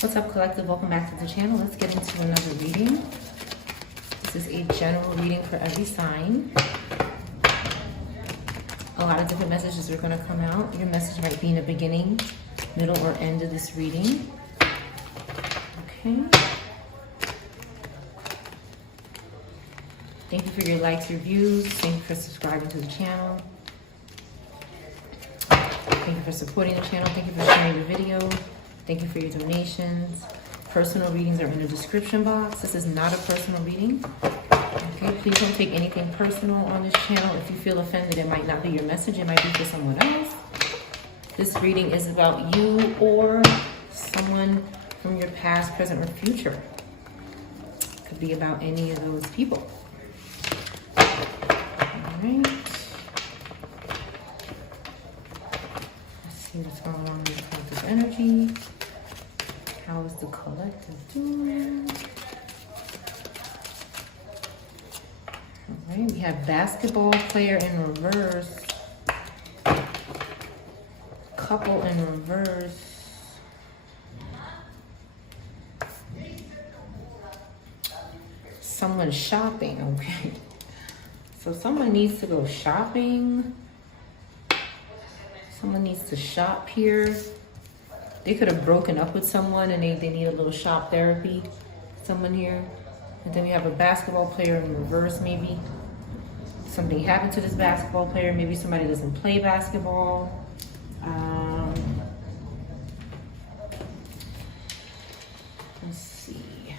What's up, collective? Welcome back to the channel. Let's get into another reading. This is a general reading for every sign. A lot of different messages are going to come out. Your message might be in the beginning, middle, or end of this reading. Okay. Thank you for your likes, your views. Thank you for subscribing to the channel. Thank you for supporting the channel. Thank you for sharing the video. Thank you for your donations. Personal readings are in the description box. This is not a personal reading. Okay, please don't take anything personal on this channel. If you feel offended, it might not be your message. It might be for someone else. This reading is about you or someone from your past, present, or future. It could be about any of those people. All right. Let's see what's going on with the collective energy. How is the collective doing? All right, we have basketball player in reverse. Couple in reverse. Someone shopping, okay. So someone needs to go shopping. Someone needs to shop here. They could have broken up with someone and they need a little shop therapy. Someone here. And then we have a basketball player in reverse, maybe. Something happened to this basketball player. Maybe somebody doesn't play basketball. Let's see.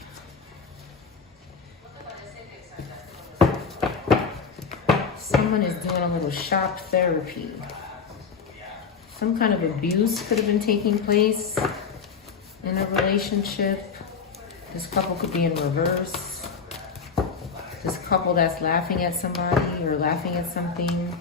Someone is doing a little shop therapy. Some kind of abuse could have been taking place in a relationship. This couple could be in reverse. This couple that's laughing at somebody or laughing at something.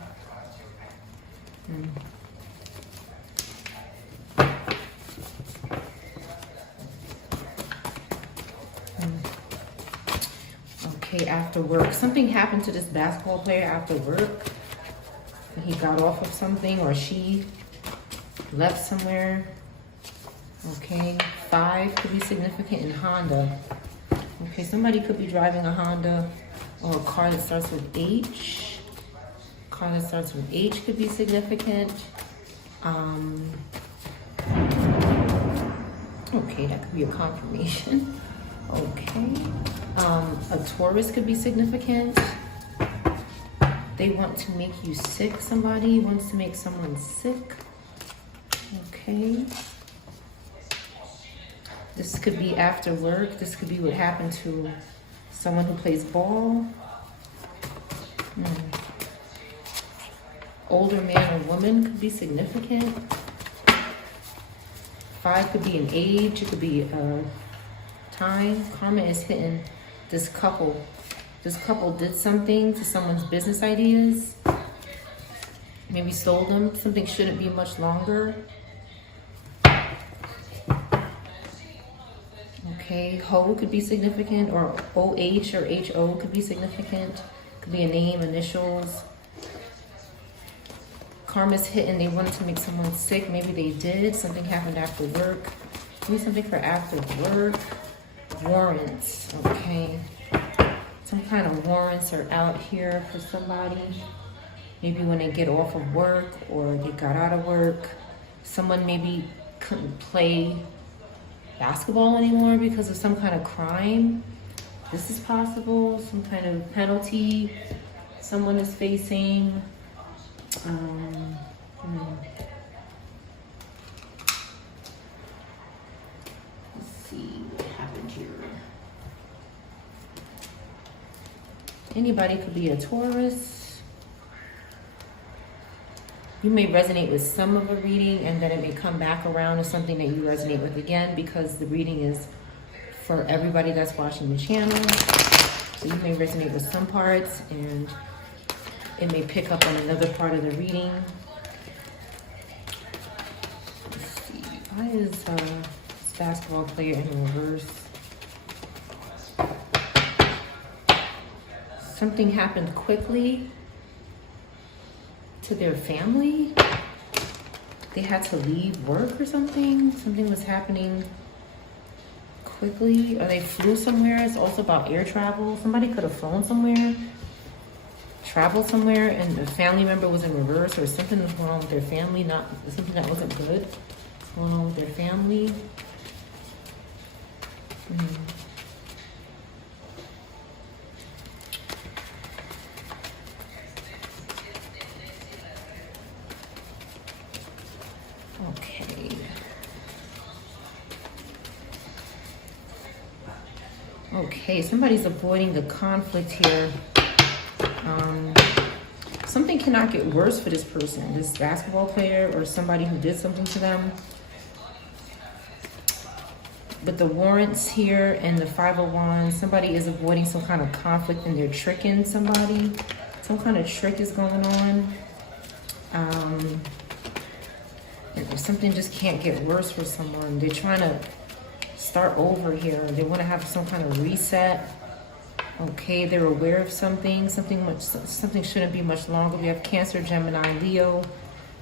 Okay, after work. Something happened to this basketball player after work. He got off of something or she left somewhere. Okay, 5 could be significant in Honda. Okay, somebody could be driving a Honda or a car that starts with H. A car that starts with H could be significant. Okay, that could be a confirmation. Okay, a Taurus could be significant. They want to make you sick. Somebody wants to make someone sick. Okay. This could be after work. This could be what happened to someone who plays ball. Older man or woman could be significant. 5 could be an age. It could be time. Karma is hitting this couple. This couple did something to someone's business ideas. Maybe stole them. Something shouldn't be much longer. Okay, Ho could be significant, or OH or HO could be significant. Could be a name, initials. Karma's hitting. They wanted to make someone sick. Maybe they did. Something happened after work. Maybe something for after work. Warrants. Okay. Some kind of warrants are out here for somebody. Maybe when they get off of work or they got out of work. Someone maybe couldn't play basketball anymore because of some kind of crime. This is possible. Some kind of penalty someone is facing. Let's see what happened here. Anybody could be a Taurus. You may resonate with some of a reading and then it may come back around to something that you resonate with again, because the reading is for everybody that's watching the channel. So you may resonate with some parts and it may pick up on another part of the reading. Let's see. Why is this basketball player in reverse? Something happened quickly to their family. They had to leave work or something. Something was happening quickly. Or they flew somewhere. It's also about air travel. Somebody could have flown somewhere, traveled somewhere, and a family member was in reverse, or something was going on with their family, not something that wasn't good going on with their family. Okay. Okay, somebody's avoiding the conflict here. Something cannot get worse for this person, this basketball player or somebody who did something to them. But the warrants here and the 501, somebody is avoiding some kind of conflict and they're tricking somebody. Some kind of trick is going on. And something just can't get worse for someone. They're trying to start over here. They want to have some kind of reset. Okay, they're aware of something. Something shouldn't be much longer. We have Cancer, Gemini, Leo,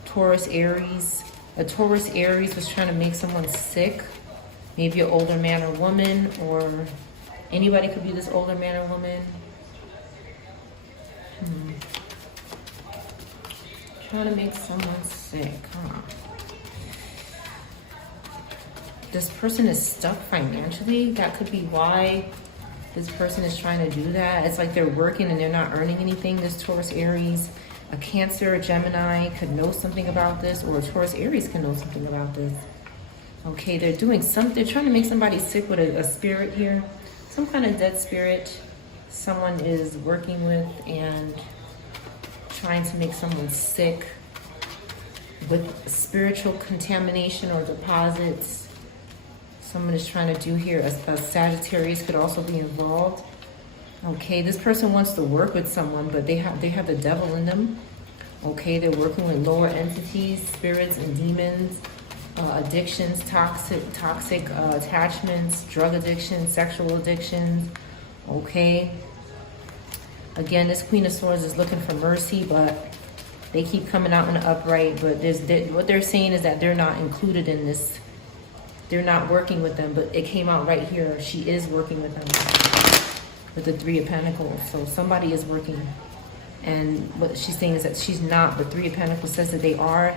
Taurus, Aries. A Taurus, Aries was trying to make someone sick. Maybe an older man or woman, or anybody could be this older man or woman. Trying to make someone sick, huh? This person is stuck financially. That could be why this person is trying to do that. It's like they're working and they're not earning anything. This Taurus, Aries, a Cancer, a Gemini could know something about this, or a Taurus, Aries can know something about this. Okay, they're doing something. They're trying to make somebody sick with a spirit here. Some kind of dead spirit someone is working with and trying to make someone sick with spiritual contamination or deposits. Someone is trying to do here. A Sagittarius could also be involved. Okay, this person wants to work with someone, but they have the devil in them. Okay, they're working with lower entities, spirits and demons. Addictions, toxic attachments, drug addiction, sexual addictions. Okay. Again, this Queen of Swords is looking for mercy, but they keep coming out in the upright. But what they're saying is that they're not included in this. They're not working with them, but it came out right here. She is working with them with the Three of Pentacles. So somebody is working. And what she's saying is that she's not. But Three of Pentacles says that they are.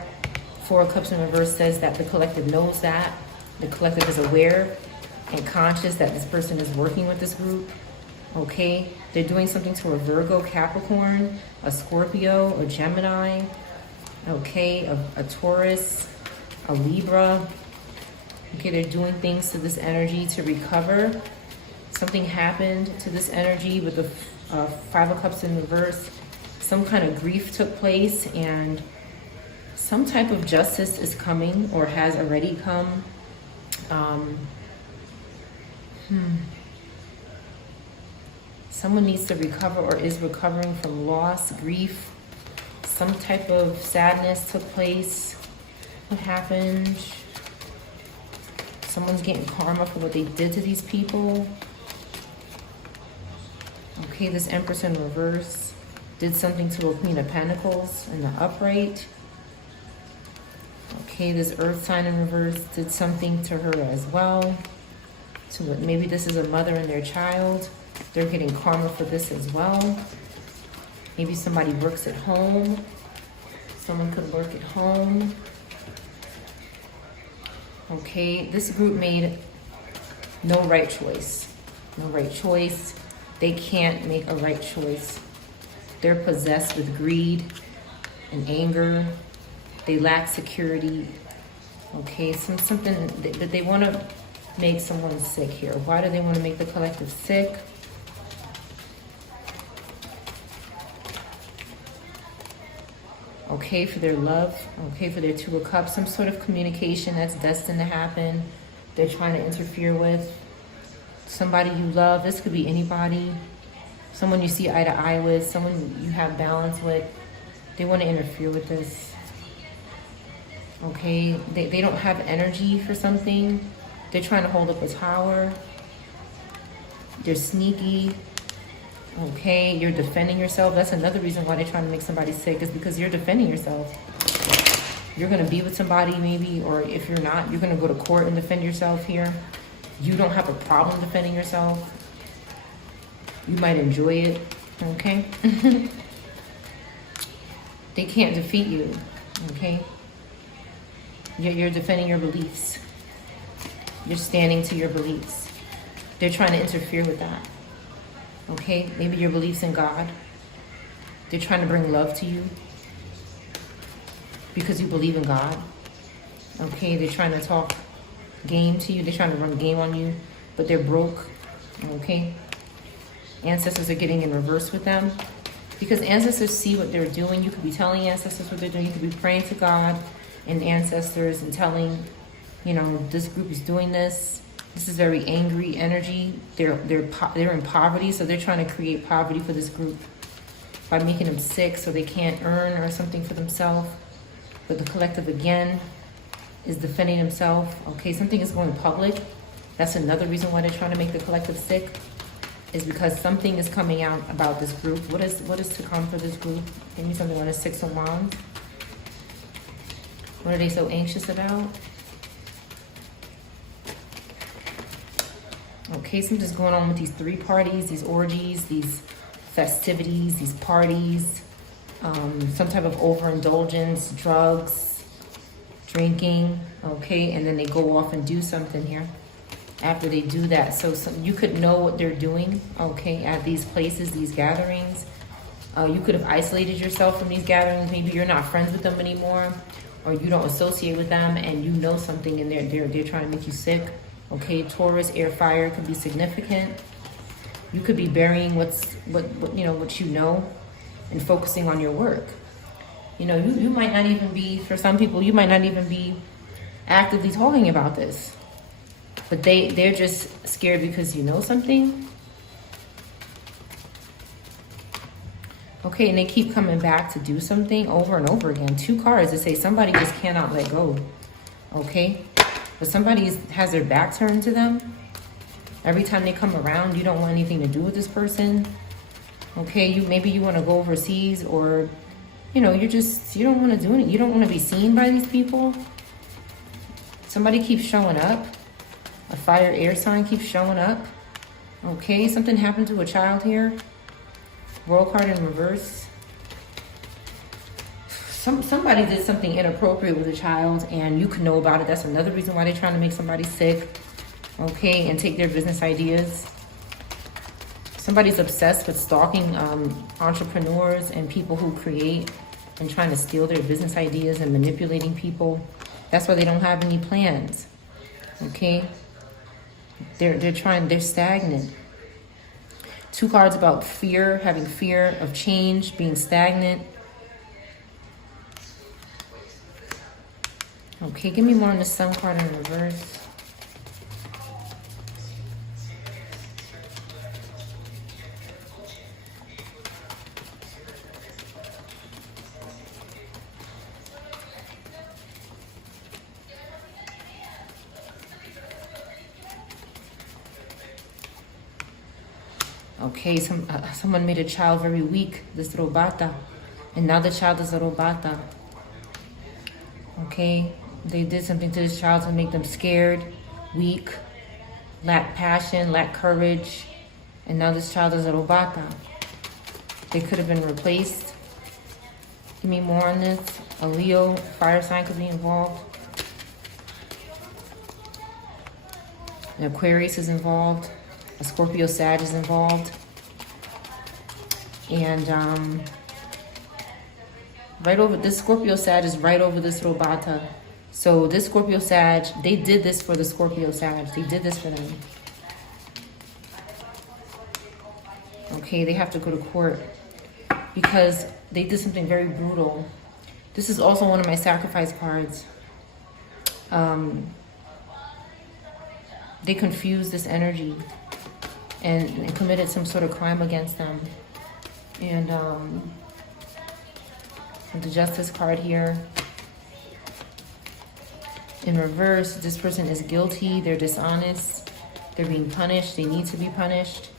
Four of Cups in reverse says that the collective knows that. The collective is aware and conscious that this person is working with this group. Okay, they're doing something to a Virgo, Capricorn, a Scorpio, a Gemini. Okay, a Taurus, a Libra. Okay, they're doing things to this energy to recover. Something happened to this energy with the Five of Cups in reverse. Some kind of grief took place and some type of justice is coming or has already come. Someone needs to recover or is recovering from loss, grief. Some type of sadness took place. What happened? Someone's getting karma for what they did to these people. Okay, this Empress in reverse did something to a Queen of Pentacles in the upright. Okay, this Earth sign in reverse did something to her as well. So maybe this is a mother and their child. They're getting karma for this as well. Maybe somebody works at home. Someone could work at home. Okay, this group made no right choice. No right choice. They can't make a right choice. They're possessed with greed and anger. They lack security. Okay, something that they want to make someone sick here. Why do they want to make the collective sick? Okay, for their love. Okay, for their Two of Cups. Some sort of communication that's destined to happen. They're trying to interfere with. Somebody you love. This could be anybody. Someone you see eye to eye with. Someone you have balance with. They want to interfere with this. Okay, they don't have energy for something. They're trying to hold up a tower. They're sneaky. Okay, you're defending yourself. That's another reason why they're trying to make somebody sick, is because you're defending yourself. You're going to be with somebody maybe, or if you're not, you're going to go to court and defend yourself here. You don't have a problem defending yourself. You might enjoy it, okay? They can't defeat you, okay? You're defending your beliefs. You're standing to your beliefs. They're trying to interfere with that, okay? Maybe your beliefs in God. They're trying to bring love to you because you believe in God, okay? They're trying to talk game to you. They're trying to run game on you, but they're broke, okay? Ancestors are getting in reverse with them because ancestors see what they're doing. You could be telling ancestors what they're doing. You could be praying to God and ancestors and telling, you know, this group is doing this. This is very angry energy. They're in poverty, so they're trying to create poverty for this group by making them sick so they can't earn or something for themselves. But the collective, again, is defending themselves. Okay, something is going public. That's another reason why they're trying to make the collective sick, is because something is coming out about this group. What is to come for this group? Give me something on the Six of Wands. What are they so anxious about? Okay, something's going on with these 3 parties, these orgies, these festivities, these parties, some type of overindulgence, drugs, drinking, okay? And then they go off and do something here after they do that. So you could know what they're doing, okay, at these places, these gatherings. You could have isolated yourself from these gatherings. Maybe you're not friends with them anymore, or you don't associate with them, and you know something, and they're trying to make you sick. Okay, Taurus, air, fire could be significant. You could be burying what you know, and focusing on your work. You know, you might not even be, for some people, you might not even be actively talking about this, but they're just scared because you know something. Okay, and they keep coming back to do something over and over again. 2 cards that say somebody just cannot let go. Okay, but somebody has their back turned to them. Every time they come around, you don't want anything to do with this person. Okay, maybe you want to go overseas, or you know, you don't want to do it. You don't want to be seen by these people. Somebody keeps showing up. A fire air sign keeps showing up. Okay, something happened to a child here. World card in reverse. Somebody did something inappropriate with a child, and you can know about it. That's another reason why they're trying to make somebody sick. Okay, and take their business ideas. Somebody's obsessed with stalking entrepreneurs and people who create, and trying to steal their business ideas and manipulating people. That's why they don't have any plans. Okay, they're stagnant. 2 cards about fear, having fear of change, being stagnant. Okay, give me more on the Sun card in reverse. Okay, someone made a child very weak, this robata, and now the child is a robata. Okay, they did something to this child to make them scared, weak, lack passion, lack courage, and now this child is a robata. They could have been replaced. Give me more on this. A Leo, fire sign could be involved. An Aquarius is involved. A Scorpio Sag is involved. And right over this Scorpio Sag is right over this Robata. So this Scorpio Sag, they did this for the Scorpio Sag. They did this for them. Okay, they have to go to court because they did something very brutal. This is also one of my sacrifice cards. They confused this energy and committed some sort of crime against them. And the Justice card here. In reverse, this person is guilty, they're dishonest, they're being punished, they need to be punished.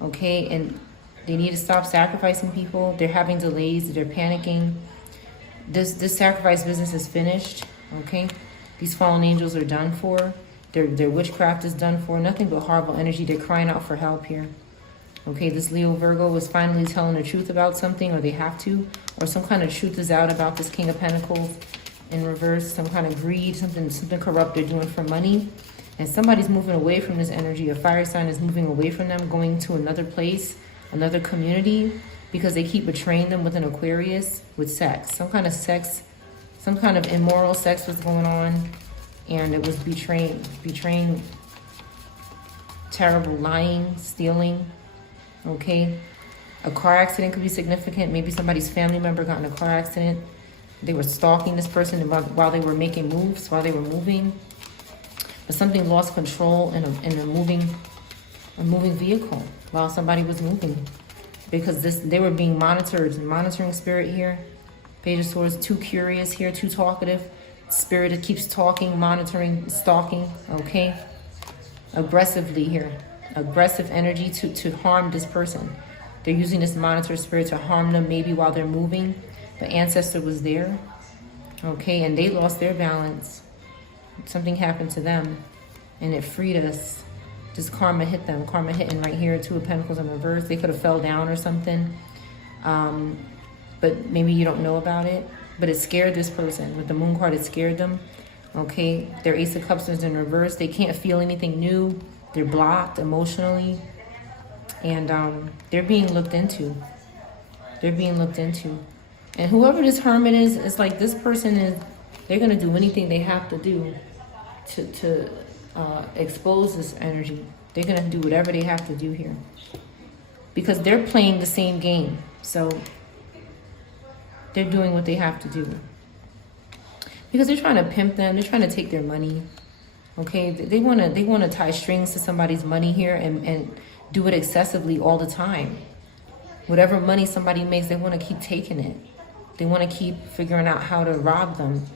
Okay, and they need to stop sacrificing people. They're having delays, they're panicking. This sacrifice business is finished, okay? These fallen angels are done for. Their witchcraft is done for. Nothing but horrible energy. They're crying out for help here. Okay, this Leo Virgo is finally telling the truth about something, or they have to, or some kind of truth is out about this King of Pentacles in reverse, some kind of greed, something corrupt they're doing for money. And somebody's moving away from this energy. A fire sign is moving away from them, going to another place, another community, because they keep betraying them with an Aquarius, with sex. Some kind of sex, some kind of immoral sex was going on, and it was betraying, terrible lying, stealing. Okay, a car accident could be significant. Maybe somebody's family member got in a car accident. They were stalking this person while they were making moves, while they were moving. But something lost control in a moving vehicle while somebody was moving, because they were being monitored. Monitoring spirit here. Page of Swords, too curious here, too talkative. Spirit that keeps talking, monitoring, stalking. Okay, aggressively here. Aggressive energy to harm this person. They're using this monitor spirit to harm them, maybe while they're moving. The ancestor was there, okay, and they lost their balance. Something happened to them, and it freed us. This karma hit them. Karma hitting right here, Two of Pentacles in reverse. They could have fell down or something, but maybe you don't know about it. But it scared this person. With the Moon card, it scared them. Okay, their Ace of Cups is in reverse. They can't feel anything new. They're blocked emotionally, and they're being looked into. They're being looked into. And whoever this hermit is, it's like this person is, they're going to do anything they have to do to expose this energy. They're going to do whatever they have to do here, because they're playing the same game. So they're doing what they have to do, because they're trying to pimp them. They're trying to take their money. Okay, they want to tie strings to somebody's money here and do it excessively all the time. Whatever money somebody makes, they want to keep taking it. They want to keep figuring out how to rob them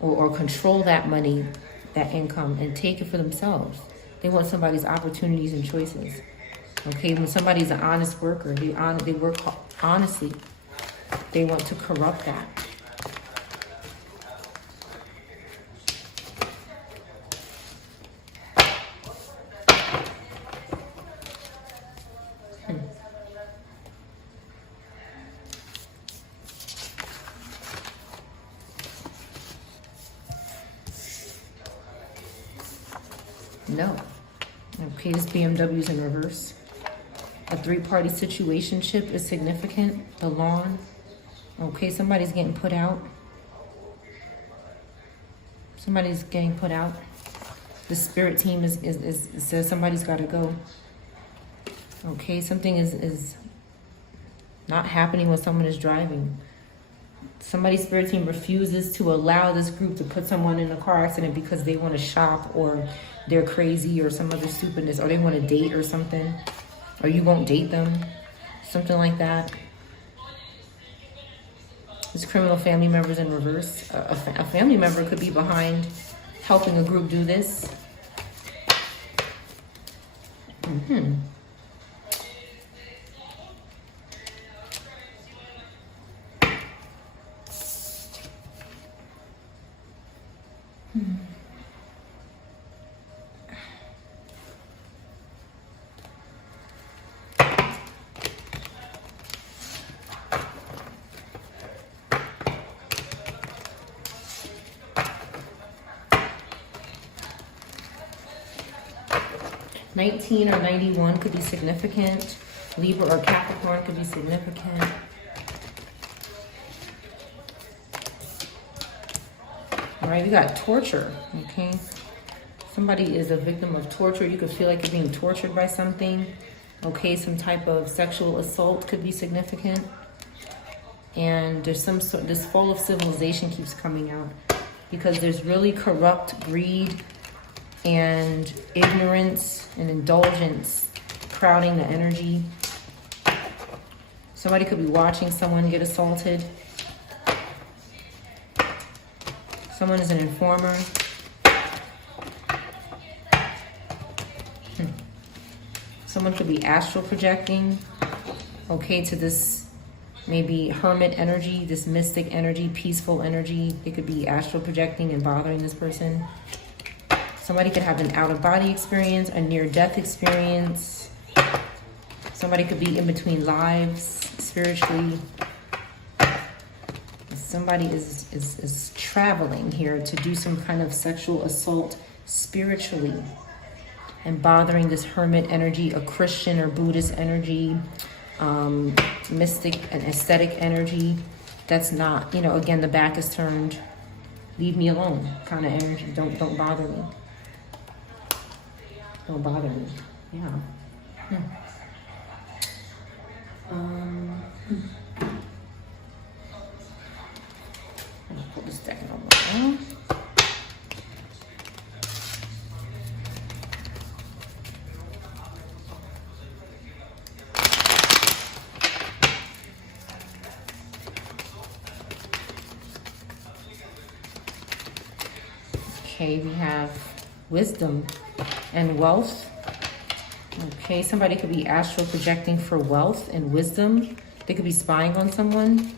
or control that money, that income, and take it for themselves. They want somebody's opportunities and choices. Okay, when somebody's an honest worker, they work honestly. They want to corrupt that. No. Okay, this BMW's in reverse. A three-party situationship is significant. The lawn. Okay, somebody's getting put out. Somebody's getting put out. The spirit team says somebody's got to go. Okay, something is not happening when someone is driving. Somebody's spirit team refuses to allow this group to put someone in a car accident because they want to shop, or they're crazy, or some other stupidness, or they want to date or something, or you won't date them, something like that. This criminal family member's in reverse. A family member could be behind helping a group do this. $19 or $91 could be significant. Libra or Capricorn could be significant. All right, we got torture, okay? Somebody is a victim of torture. You could feel like you're being tortured by something. Okay, some type of sexual assault could be significant. And there's some sort, this fall of civilization keeps coming out, because there's really corrupt greed and ignorance and indulgence crowding the energy. Somebody could be watching someone get assaulted. Someone is an informer. Someone could be astral projecting, okay, to this maybe hermit energy, this mystic energy, peaceful energy. They could be astral projecting and bothering this person. Somebody could have an out-of-body experience, a near-death experience. Somebody could be in between lives spiritually. Somebody is traveling here to do some kind of sexual assault spiritually and bothering this hermit energy, a Christian or Buddhist energy, mystic and aesthetic energy. That's not, again, the back is turned, leave me alone kind of energy. Don't bother me. Don't bother me. Yeah. I'm gonna pull this deck over. Okay, we have wisdom and wealth. Okay, somebody could be astral projecting for wealth and wisdom. They could be spying on someone.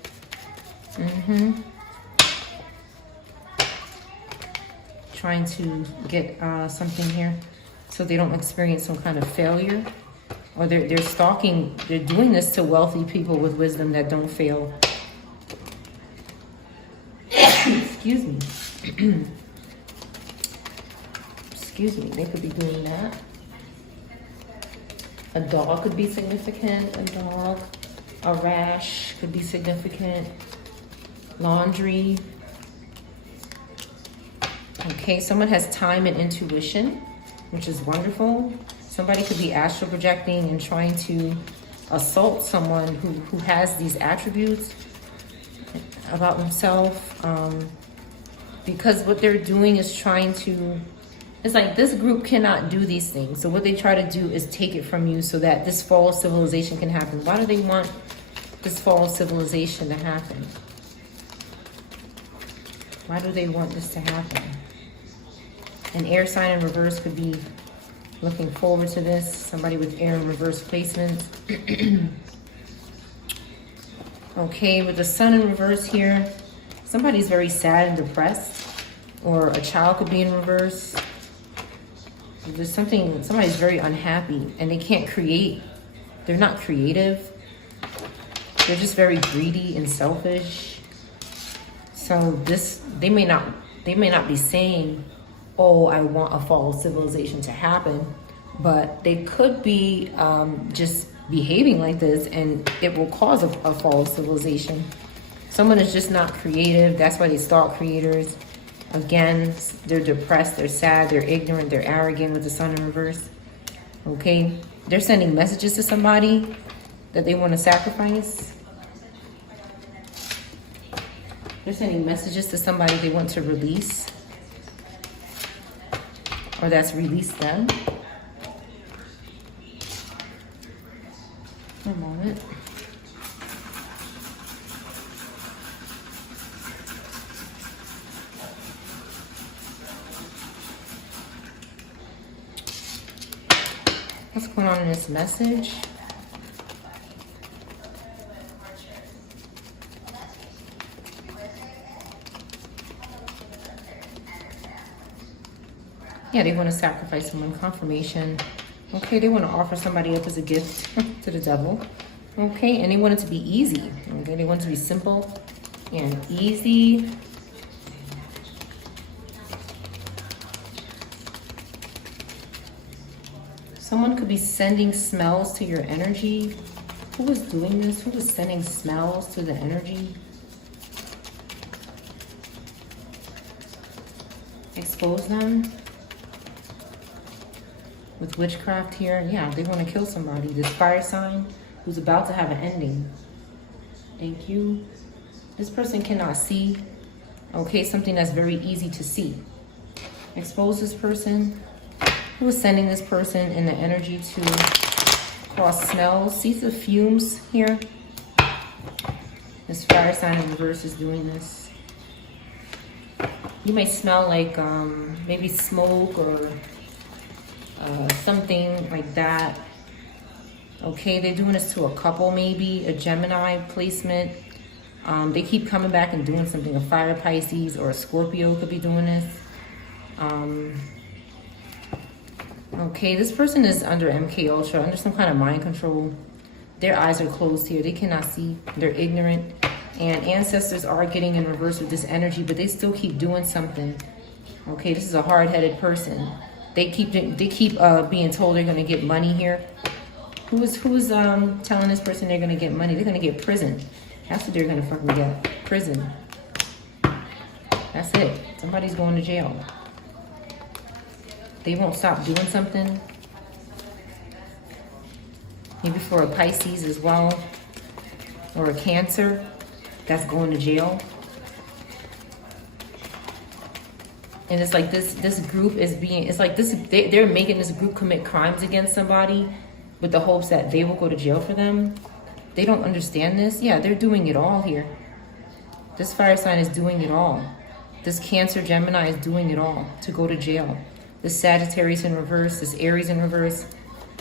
Trying to get something here so they don't experience some kind of failure. Or they're stalking, they're doing this to wealthy people with wisdom that don't fail. Excuse me. Excuse me, they could be doing that. A dog could be significant, a dog. A rash could be significant. Laundry. Okay, someone has time and intuition, which is wonderful. Somebody could be astral projecting and trying to assault someone who has these attributes about themselves. Because what they're doing is trying to, it's like this group cannot do these things. So what they try to do is take it from you so that this fall of civilization can happen. Why do they want this fall of civilization to happen? Why do they want this to happen? An air sign in reverse could be looking forward to this. Somebody with air in reverse placements. Okay, with the sun in reverse here, somebody's very sad and depressed. Or a child could be in reverse. There's somebody's very unhappy and they can't create. They're not creative. They're just very greedy and selfish. So they may not be saying, oh, I want a fall of civilization to happen, but they could be just behaving like this and it will cause a fall of civilization. Someone is just not creative. That's why they stalk creators. Again, they're depressed, they're sad, they're ignorant, they're arrogant with the sun in reverse. Okay, they're sending messages to somebody that they want to sacrifice. They're sending messages to somebody they want to release. Or that's released them. One moment. What's going on in this message? Yeah, they want to sacrifice someone. Confirmation. Okay, they want to offer somebody up as a gift to the devil. Okay, and they want it to be easy. Okay, they want it to be simple and easy. Someone could be sending smells to your energy. Who is doing this? Who is sending smells to the energy? Expose them. With witchcraft here, yeah, they want to kill somebody. This fire sign who's about to have an ending. Thank you. This person cannot see. Okay, something that's very easy to see. Expose this person. Who is sending this person in the energy to cause smells? See the fumes here? This fire sign in reverse is doing this. You may smell like maybe smoke or something like that. Okay, they're doing this to a couple maybe, a Gemini placement. They keep coming back and doing something. A fire Pisces or a Scorpio could be doing this. Okay, this person is under MK Ultra, under some kind of mind control. Their eyes are closed here. They cannot see. They're ignorant. And ancestors are getting in reverse with this energy, but they still keep doing something. Okay, this is a hard-headed person. They keep being told they're going to get money here. Who's telling this person they're going to get money? They're going to get prison. That's what they're going to fucking get. Prison. That's it. Somebody's going to jail. They won't stop doing something. Maybe for a Pisces as well. Or a Cancer that's going to jail. And it's like this group is being, it's like this, they're making this group commit crimes against somebody with the hopes that they will go to jail for them. They don't understand this. Yeah, they're doing it all here. This fire sign is doing it all. This Cancer Gemini is doing it all to go to jail. This Sagittarius in reverse, this Aries in reverse.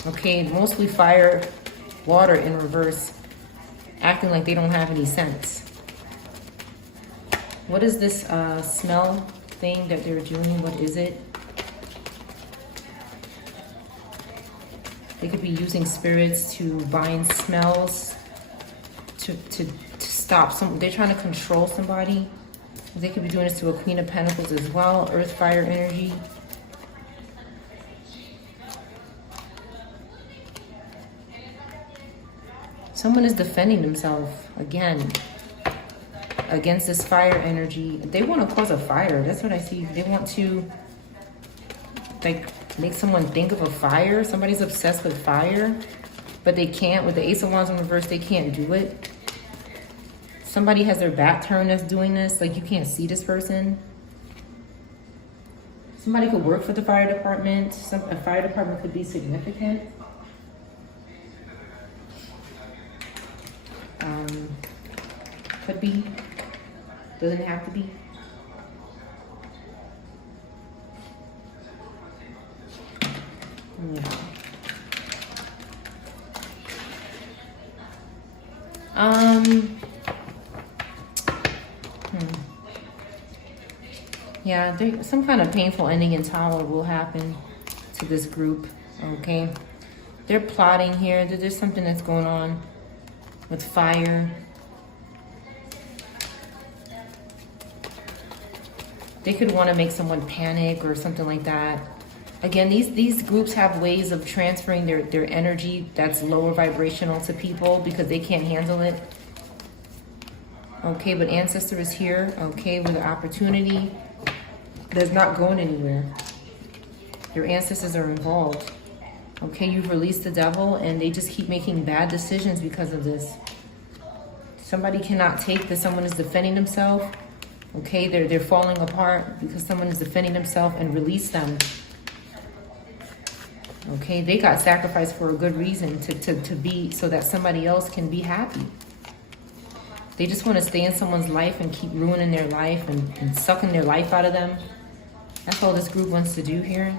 Okay, mostly fire, water in reverse, acting like they don't have any sense. What is this smell thing that they're doing? What is it? They could be using spirits to bind smells to stop some. They're trying to control somebody. They could be doing this to a Queen of Pentacles as well. Earth, fire energy. Someone is defending themselves again against this fire energy. They want to cause a fire. That's what I see. They want to like make someone think of a fire. Somebody's obsessed with fire, but they can't. With the Ace of Wands in reverse, they can't do it. Somebody has their back turned that's doing this. Like, you can't see this person. Somebody could work for the fire department. A fire department could be significant. Could be. Doesn't have to be. Yeah. Yeah, some kind of painful ending in Tower will happen to this group, okay? They're plotting here. There's something that's going on with fire. They could want to make someone panic or something like that. Again, these groups have ways of transferring their energy that's lower vibrational to people because they can't handle it. Okay, but Ancestor is here, okay, with an opportunity that's not going anywhere. Your ancestors are involved. Okay, you've released the devil and they just keep making bad decisions because of this. Somebody cannot take that someone is defending themselves. Okay, they're falling apart because someone is defending themselves and release them. Okay, they got sacrificed for a good reason, to be, so that somebody else can be happy. They just want to stay in someone's life and keep ruining their life and sucking their life out of them. That's all this group wants to do here.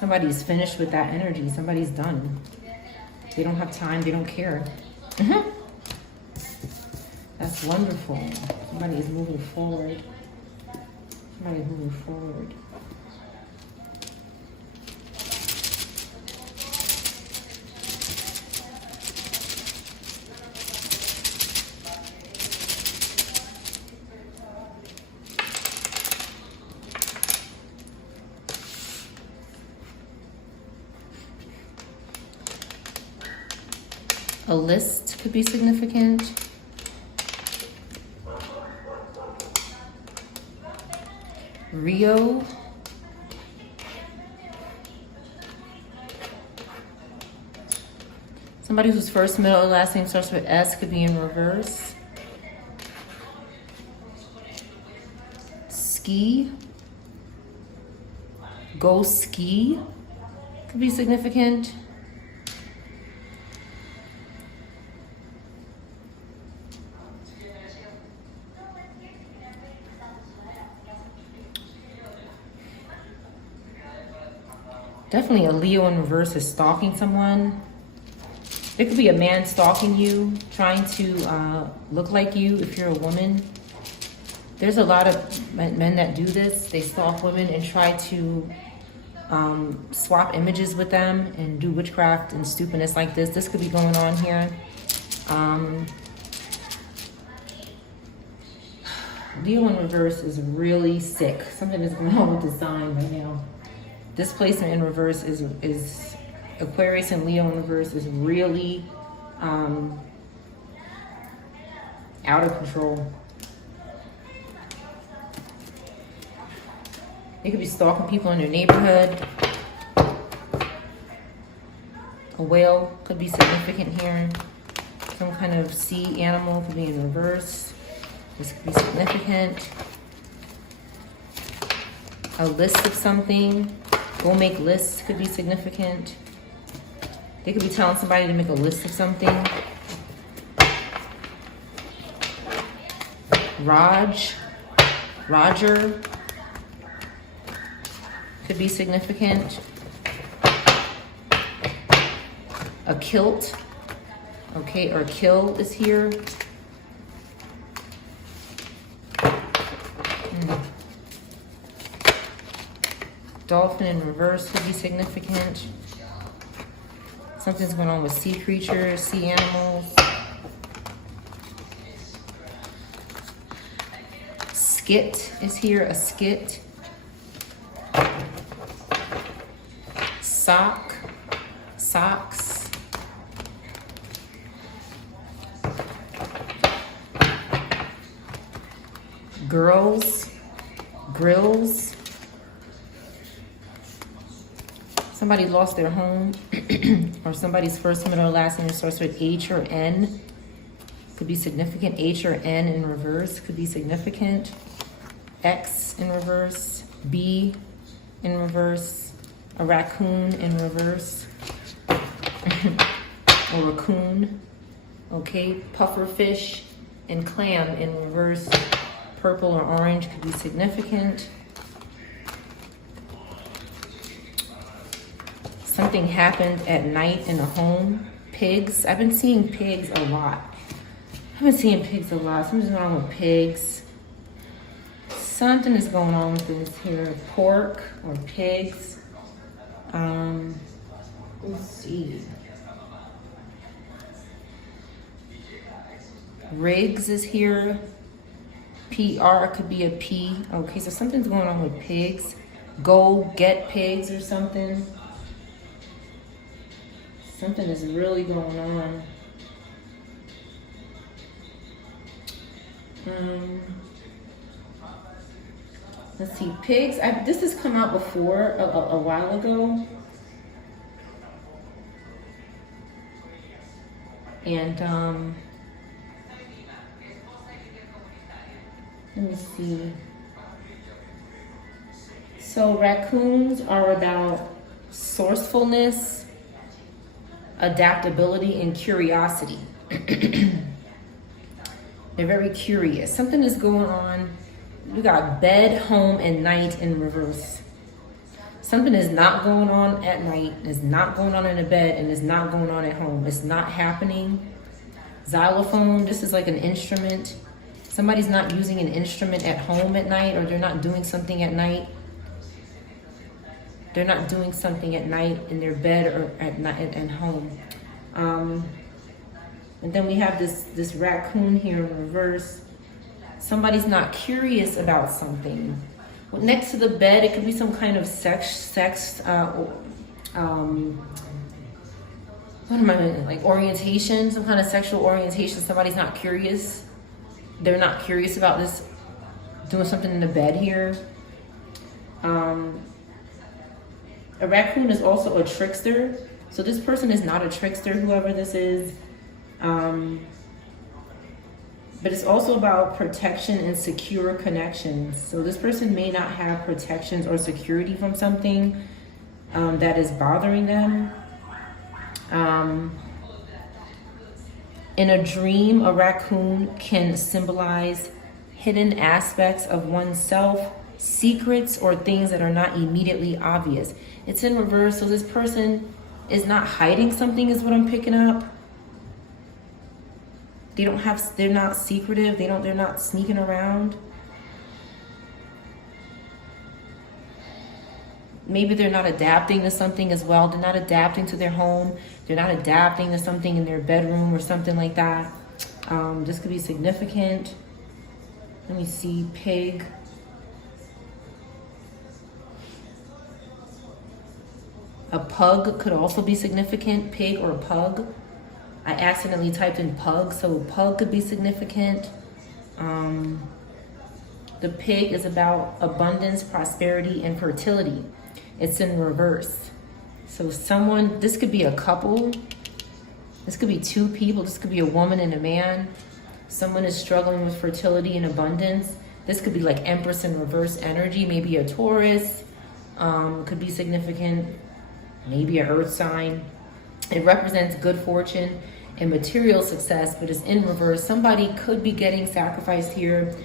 Somebody's finished with that energy. Somebody's done. They don't have time. They don't care. That's wonderful. Somebody is moving forward. Somebody is moving forward. A list could be significant. Rio. Somebody whose first, middle, and last name starts with S could be in reverse. Ski. Go ski could be significant. Definitely a Leo in reverse is stalking someone. There could be a man stalking you, trying to look like you if you're a woman. There's a lot of men that do this. They stalk women and try to swap images with them and do witchcraft and stupidness like this. This could be going on here. Leo in reverse is really sick. Something is going on with the sign right now. This placement in reverse is Aquarius and Leo in reverse is really out of control. They could be stalking people in their neighborhood. A whale could be significant here. Some kind of sea animal could be in reverse. This could be significant. A list of something. Go make lists could be significant. They could be telling somebody to make a list of something. Roger could be significant. A kilt, okay, or kill is here. Dolphin in reverse could be significant. Something's going on with sea creatures, sea animals. Skit is here, a skit. Socks. Grills. Somebody lost their home, or somebody's first, middle, or last name starts with H or N. Could be significant. H or N in reverse could be significant. X in reverse. B in reverse. A raccoon in reverse. Or raccoon. Okay. Puffer fish and clam in reverse. Purple or orange could be significant. Something happened at night in a home. Pigs. I've been seeing pigs a lot. Something's going on with pigs. Something is going on with this here. Pork or pigs. Let's see. Rigs is here. PR could be a P. Okay, so something's going on with pigs. Go get pigs or something. Something is really going on. Let's see, pigs. This has come out before a while ago. And let me see. So raccoons are about sourcefulness, adaptability, and curiosity. They're very curious. Something is going on. We got bed, home, and night in reverse. Something is not going on at night, is not going on in the bed, and is not going on at home. It's not happening. Xylophone, this is like an instrument. Somebody's not using an instrument at home at night, or they're not doing something at night. They're not doing something at night in their bed or at night at home. And then we have this raccoon here in reverse. Somebody's not curious about something. Well, next to the bed, it could be some kind of orientation, some kind of sexual orientation. Somebody's not curious. They're not curious about this, doing something in the bed here. A raccoon is also a trickster. So this person is not a trickster, whoever this is. But it's also about protection and secure connections. So this person may not have protections or security from something that is bothering them. In a dream, a raccoon can symbolize hidden aspects of oneself, secrets, or things that are not immediately obvious. It's in reverse, so this person is not hiding something, is what I'm picking up. They're not secretive, they're not sneaking around. maybe they're not adapting to something as well. They're not adapting to their home. They're not adapting to something in their bedroom or something like that. This could be significant. Let me see, pig. A pug could also be significant, pig or pug. I accidentally typed in pug, so pug could be significant. The pig is about abundance, prosperity, and fertility. It's in reverse. So someone, this could be a couple. This could be two people. This could be a woman and a man. Someone is struggling with fertility and abundance. This could be like Empress in reverse energy, maybe a Taurus. Could be significant, maybe an earth sign. It represents good fortune and material success, but it's in reverse. Somebody could be getting sacrificed here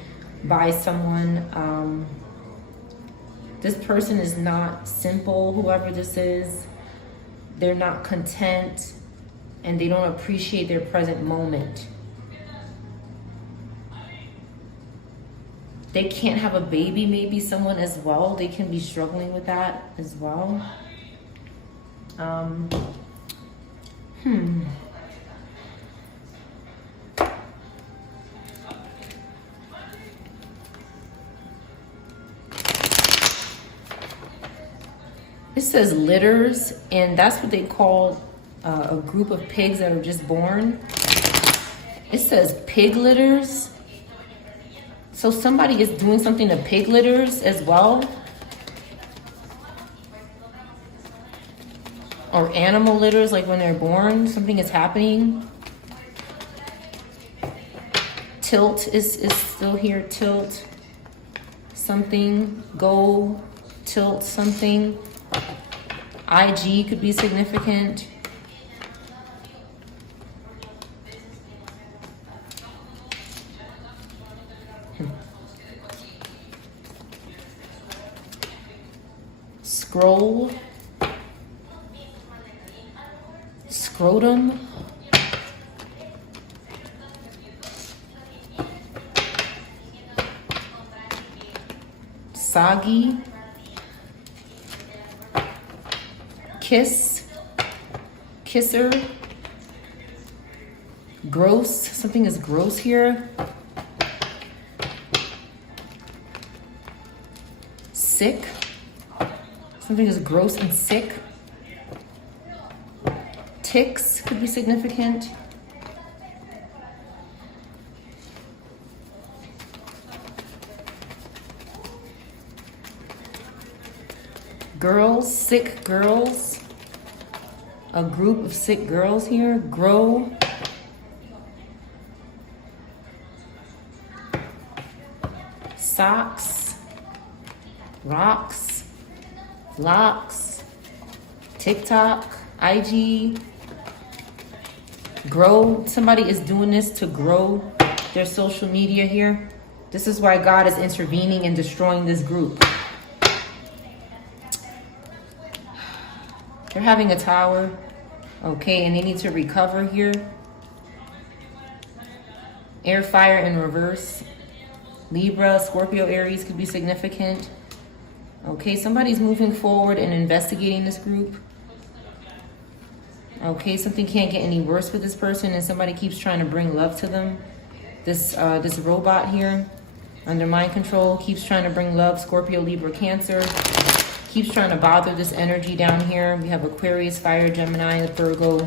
by someone. This person is not simple, whoever this is. They're not content, and they don't appreciate their present moment. They can't have a baby, maybe someone as well. They can be struggling with that as well. It says litters, and that's what they call a group of pigs that are just born. It says pig litters. So somebody is doing something to pig litters as well. Or animal litters, like when they're born, something is happening. Tilt is still here, tilt. Something, go, tilt something. IG could be significant. Scroll. Scrotum. Soggy. Kiss. Kisser. Gross. Something is gross here. Sick. Something is gross and sick. Ticks could be significant. Girls, sick girls. A group of sick girls here. Grow. Socks. Rocks. Locks. TikTok. IG. Grow. Somebody is doing this to grow their social media here. This is why God is intervening and destroying this group. They're having a tower. Okay, and they need to recover here. Air, fire in reverse. Libra, Scorpio, Aries could be significant. Okay, somebody's moving forward and investigating this group. Okay, something can't get any worse with this person, and somebody keeps trying to bring love to them. This robot here, under mind control, keeps trying to bring love. Scorpio, Libra, Cancer. Keeps trying to bother this energy down here. We have Aquarius, Fire, Gemini, Virgo,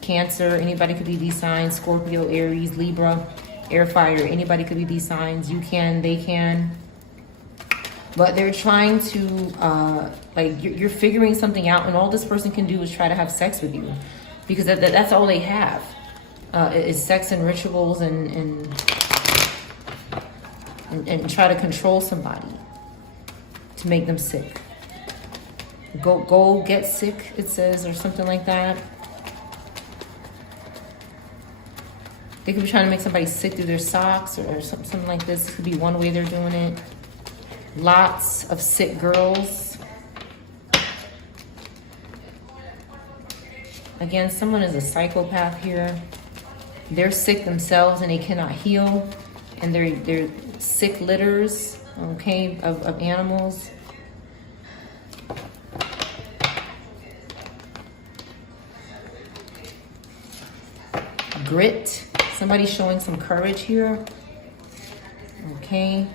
Cancer. Anybody could be these signs. Scorpio, Aries, Libra, Air, Fire. Anybody could be these signs. You can, they can. But they're trying to, like, you're figuring something out, and all this person can do is try to have sex with you. Because that's all they have. Is sex and rituals and try to control somebody to make them sick. Go get sick, it says, or something like that. They could be trying to make somebody sick through their socks or something like this. This could be one way they're doing it. Lots of sick girls. Again, someone is a psychopath here. They're sick themselves and they cannot heal. And they're sick litters, okay, of animals. Grit. Somebody's showing some courage here. Okay.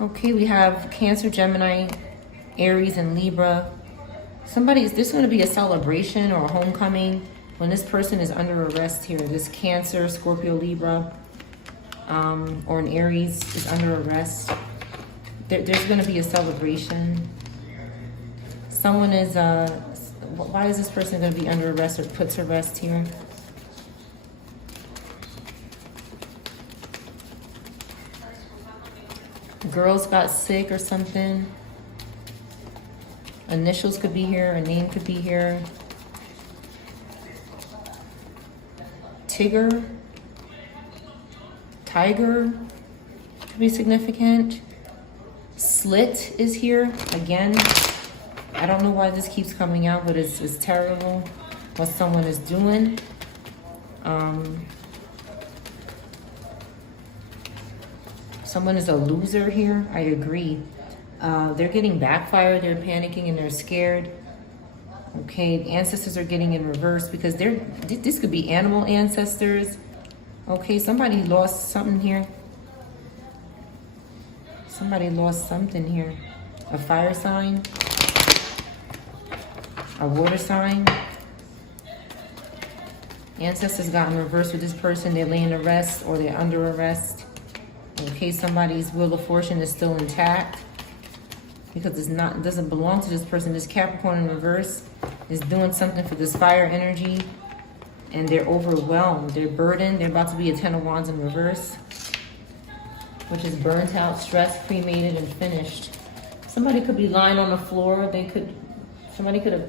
Okay, we have Cancer, Gemini, Aries, and Libra. There's going to be a celebration or a homecoming when this person is under arrest here. This Cancer, Scorpio, Libra, or an Aries is under arrest. There's going to be a celebration. Someone is, why is this person going to be under arrest or put to rest here? Girls got sick or something. Initials could be here, a name could be here. Tiger could be significant. Slit is here again. I don't know why this keeps coming out, but it's terrible what someone is doing. Someone is a loser here. I agree. They're getting backfired. They're panicking and they're scared. Okay, the ancestors are getting in reverse because this could be animal ancestors. Okay, somebody lost something here. Somebody lost something here. A fire sign. A water sign. Ancestors got in reverse with this person. They're laying to rest or they're under arrest. Okay, somebody's wheel of fortune is still intact because it doesn't belong to this person. This Capricorn in reverse is doing something for this fire energy, and they're overwhelmed. They're burdened. They're about to be a Ten of Wands in reverse, which is burnt out, stressed, cremated, and finished. Somebody could be lying on the floor. Somebody could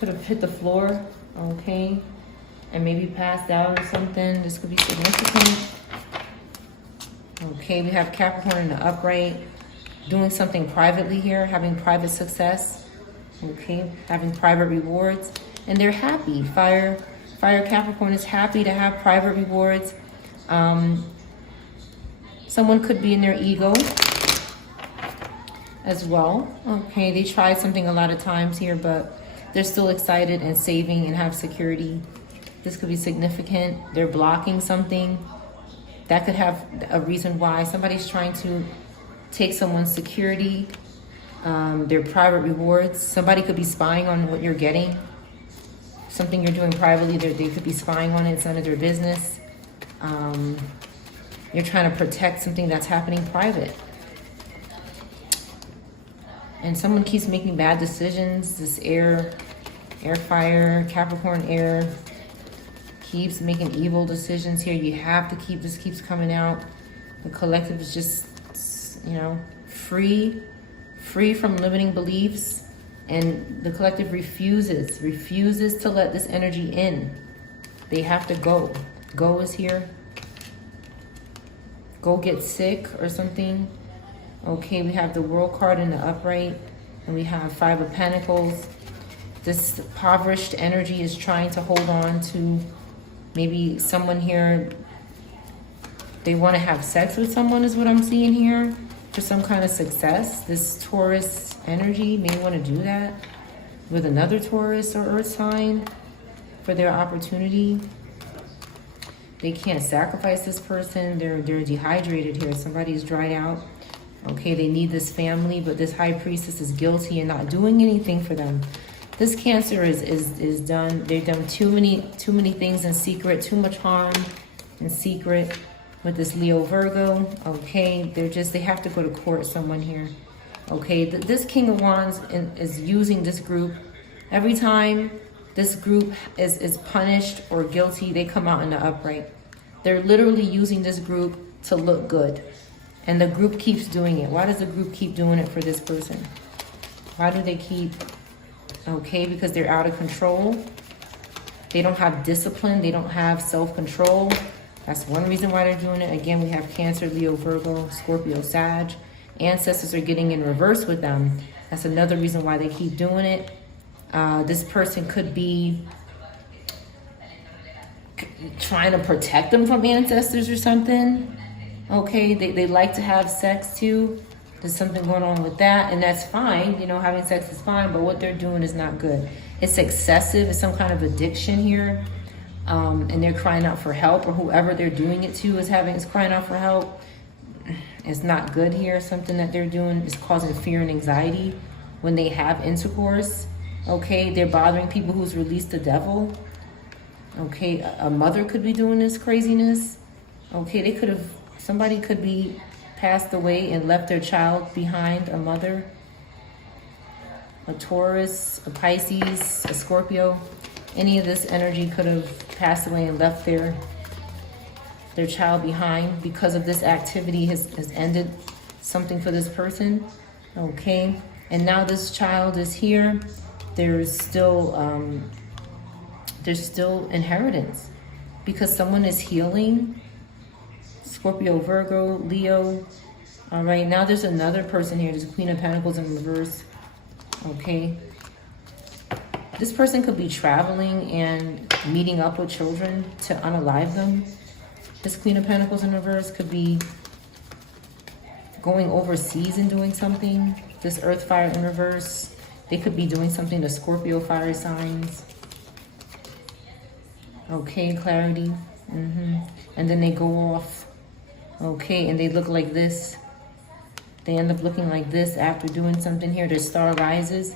have hit the floor, okay, and maybe passed out or something. This could be significant. Okay, we have Capricorn in the upright, doing something privately here, having private success. Okay, having private rewards, and they're happy. Fire Capricorn is happy to have private rewards. Someone could be in their ego as well. Okay, they tried something a lot of times here, but they're still excited and saving and have security. This could be significant. They're blocking something. That could have a reason why. Somebody's trying to take someone's security, their private rewards. Somebody could be spying on what you're getting. Something you're doing privately, they could be spying on it. It's none of their business. You're trying to protect something that's happening private. And someone keeps making bad decisions. This air, fire, Capricorn air keeps making evil decisions here. You have to keep, this keeps coming out. The collective is just, free from limiting beliefs. And the collective refuses to let this energy in. They have to go. Go is here. Go get sick or something. Okay, we have the World card in the upright. And we have Five of Pentacles. This impoverished energy is trying to hold on to maybe someone here. They want to have sex with someone is what I'm seeing here. For some kind of success. This Taurus energy may want to do that with another Taurus or Earth sign for their opportunity. They can't sacrifice this person. They're dehydrated here. Somebody's dried out. Okay, they need this family, but this High Priestess is guilty and not doing anything for them. This Cancer is done. They've done too many things in secret, too much harm in secret. With this Leo Virgo, okay, they have to go to court, someone here. Okay, this King of Wands is using this group. Every time this group is punished or guilty, they come out in the upright. They're literally using this group to look good. And the group keeps doing it. Why does the group keep doing it for this person? Why do they keep? Okay, because they're out of control. They don't have discipline. They don't have self-control. That's one reason why they're doing it. Again, we have Cancer, Leo, Virgo, Scorpio, Sag. Ancestors are getting in reverse with them. That's another reason why they keep doing it. This person could be trying to protect them from ancestors or something. Okay, they like to have sex too. There's something going on with that, and that's fine. Having sex is fine, but what they're doing is not good. It's excessive. It's some kind of addiction here. And they're crying out for help, or whoever they're doing it to is crying out for help. It's not good here. Something that they're doing is causing fear and anxiety when they have intercourse. Okay, they're bothering people who's released the devil. Okay, a mother could be doing this craziness. Okay, somebody could be passed away and left their child behind, a mother, a Taurus, a Pisces, a Scorpio. Any of this energy could have passed away and left their child behind because of this activity has ended something for this person. Okay, and now this child is here. There's still inheritance because someone is healing. Scorpio, Virgo, Leo. All right, now there's another person here. There's Queen of Pentacles in reverse. Okay. This person could be traveling and meeting up with children to unalive them. This Queen of Pentacles in reverse could be going overseas and doing something. This Earth Fire in reverse, they could be doing something to Scorpio fire signs. Okay, clarity. And then they go off. Okay, and they look like this. They end up looking like this after doing something here. Their star rises.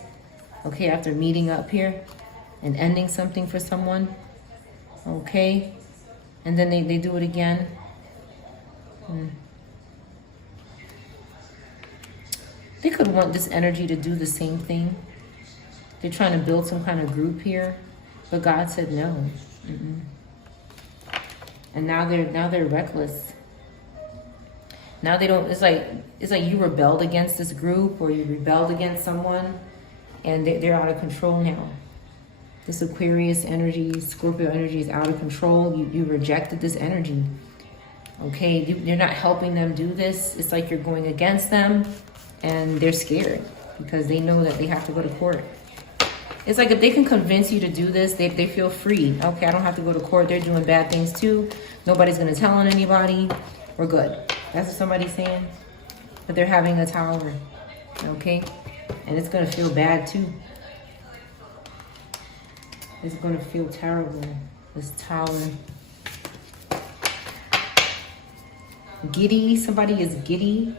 Okay, after meeting up here and ending something for someone. Okay, and then they do it again. They could want this energy to do the same thing. They're trying to build some kind of group here, but God said no. And now they're reckless. Now they don't. It's like you rebelled against this group, or you rebelled against someone, and they're out of control now. This Aquarius energy, Scorpio energy is out of control. You rejected this energy. Okay, you're not helping them do this. It's like you're going against them, and they're scared because they know that they have to go to court. It's like if they can convince you to do this, they feel free. Okay, I don't have to go to court. They're doing bad things too. Nobody's going to tell on anybody. We're good. That's what somebody's saying. But they're having a tower. Okay? And it's going to feel bad too. It's going to feel terrible. This tower. Giddy. Somebody is giddy.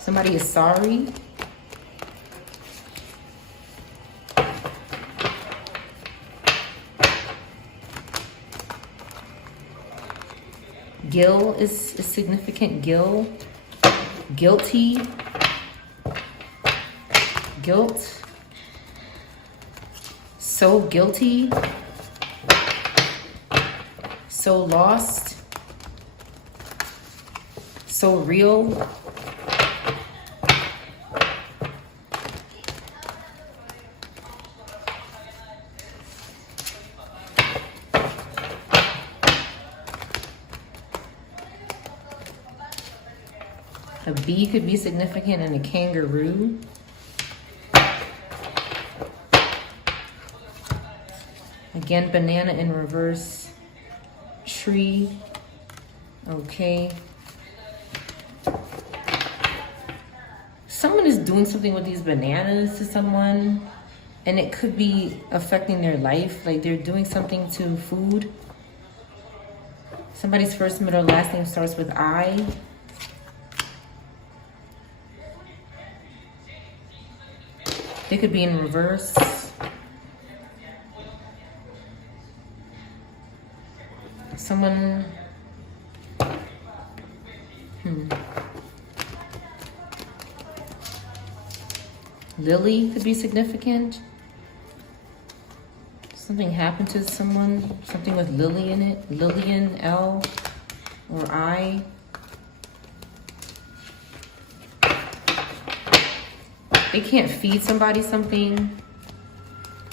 Somebody is sorry. Guilt is significant. Guilty. Guilt. So guilty. So lost. So real. A bee could be significant, and a kangaroo. Again, banana in reverse. Tree. Okay. Someone is doing something with these bananas to someone, and it could be affecting their life. Like they're doing something to food. Somebody's first, middle, last name starts with I. They could be in reverse. Someone... Lily could be significant. Something happened to someone. Something with Lily in it. Lillian, L, or I. They can't feed somebody something,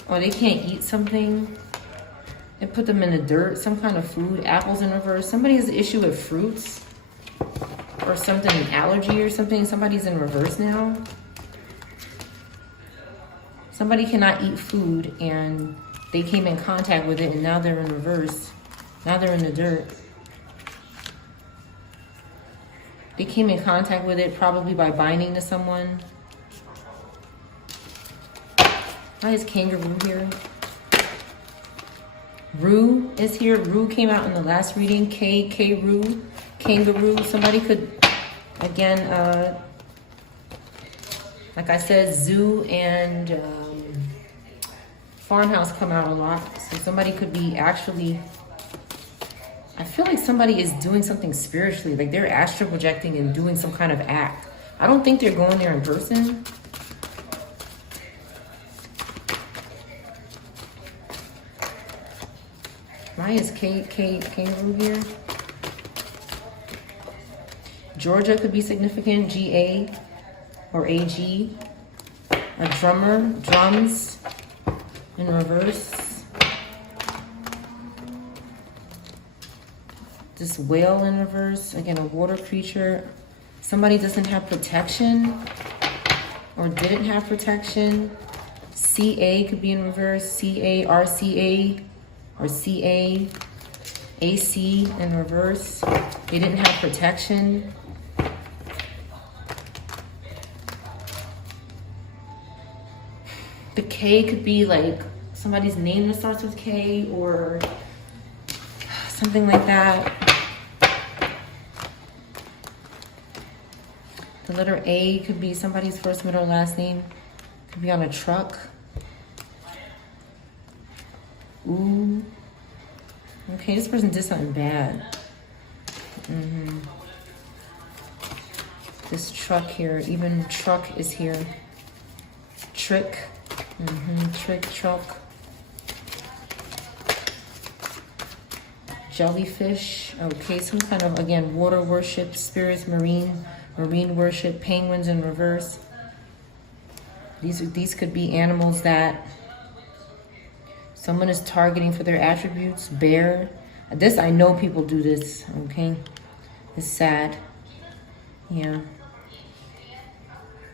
or they can't eat something. They put them in the dirt, some kind of food. Apples in reverse. Somebody has an issue with fruits or something, an allergy or something. Somebody's in reverse now. Somebody cannot eat food and they came in contact with it, and now they're in reverse. Now they're in the dirt. They came in contact with it probably by binding to someone. Why is kangaroo here? Rue is here. Rue came out in the last reading. Rue, kangaroo. Somebody could, again, like I said, zoo and farmhouse come out a lot. So somebody could be actually, I feel like somebody is doing something spiritually. Like they're astral projecting and doing some kind of act. I don't think they're going there in person. Why is kangaroo here? Georgia could be significant. GA or AG. A drummer. Drums in reverse. This whale in reverse. Again, a water creature. Somebody doesn't have protection or didn't have protection. CA could be in reverse. CA, RCA. Or CA, AC in reverse. They didn't have protection. The K could be like somebody's name that starts with K or something like that. The letter A could be somebody's first, middle, last name. Could be on a truck. Ooh. Okay, this person did something bad. This truck here, even truck is here. Trick. Trick, truck. Jellyfish. Okay, some kind of, again, water worship, spirits, marine worship, penguins in reverse. These could be animals that someone is targeting for their attributes. Bear. This, I know people do this, okay? It's sad. Yeah.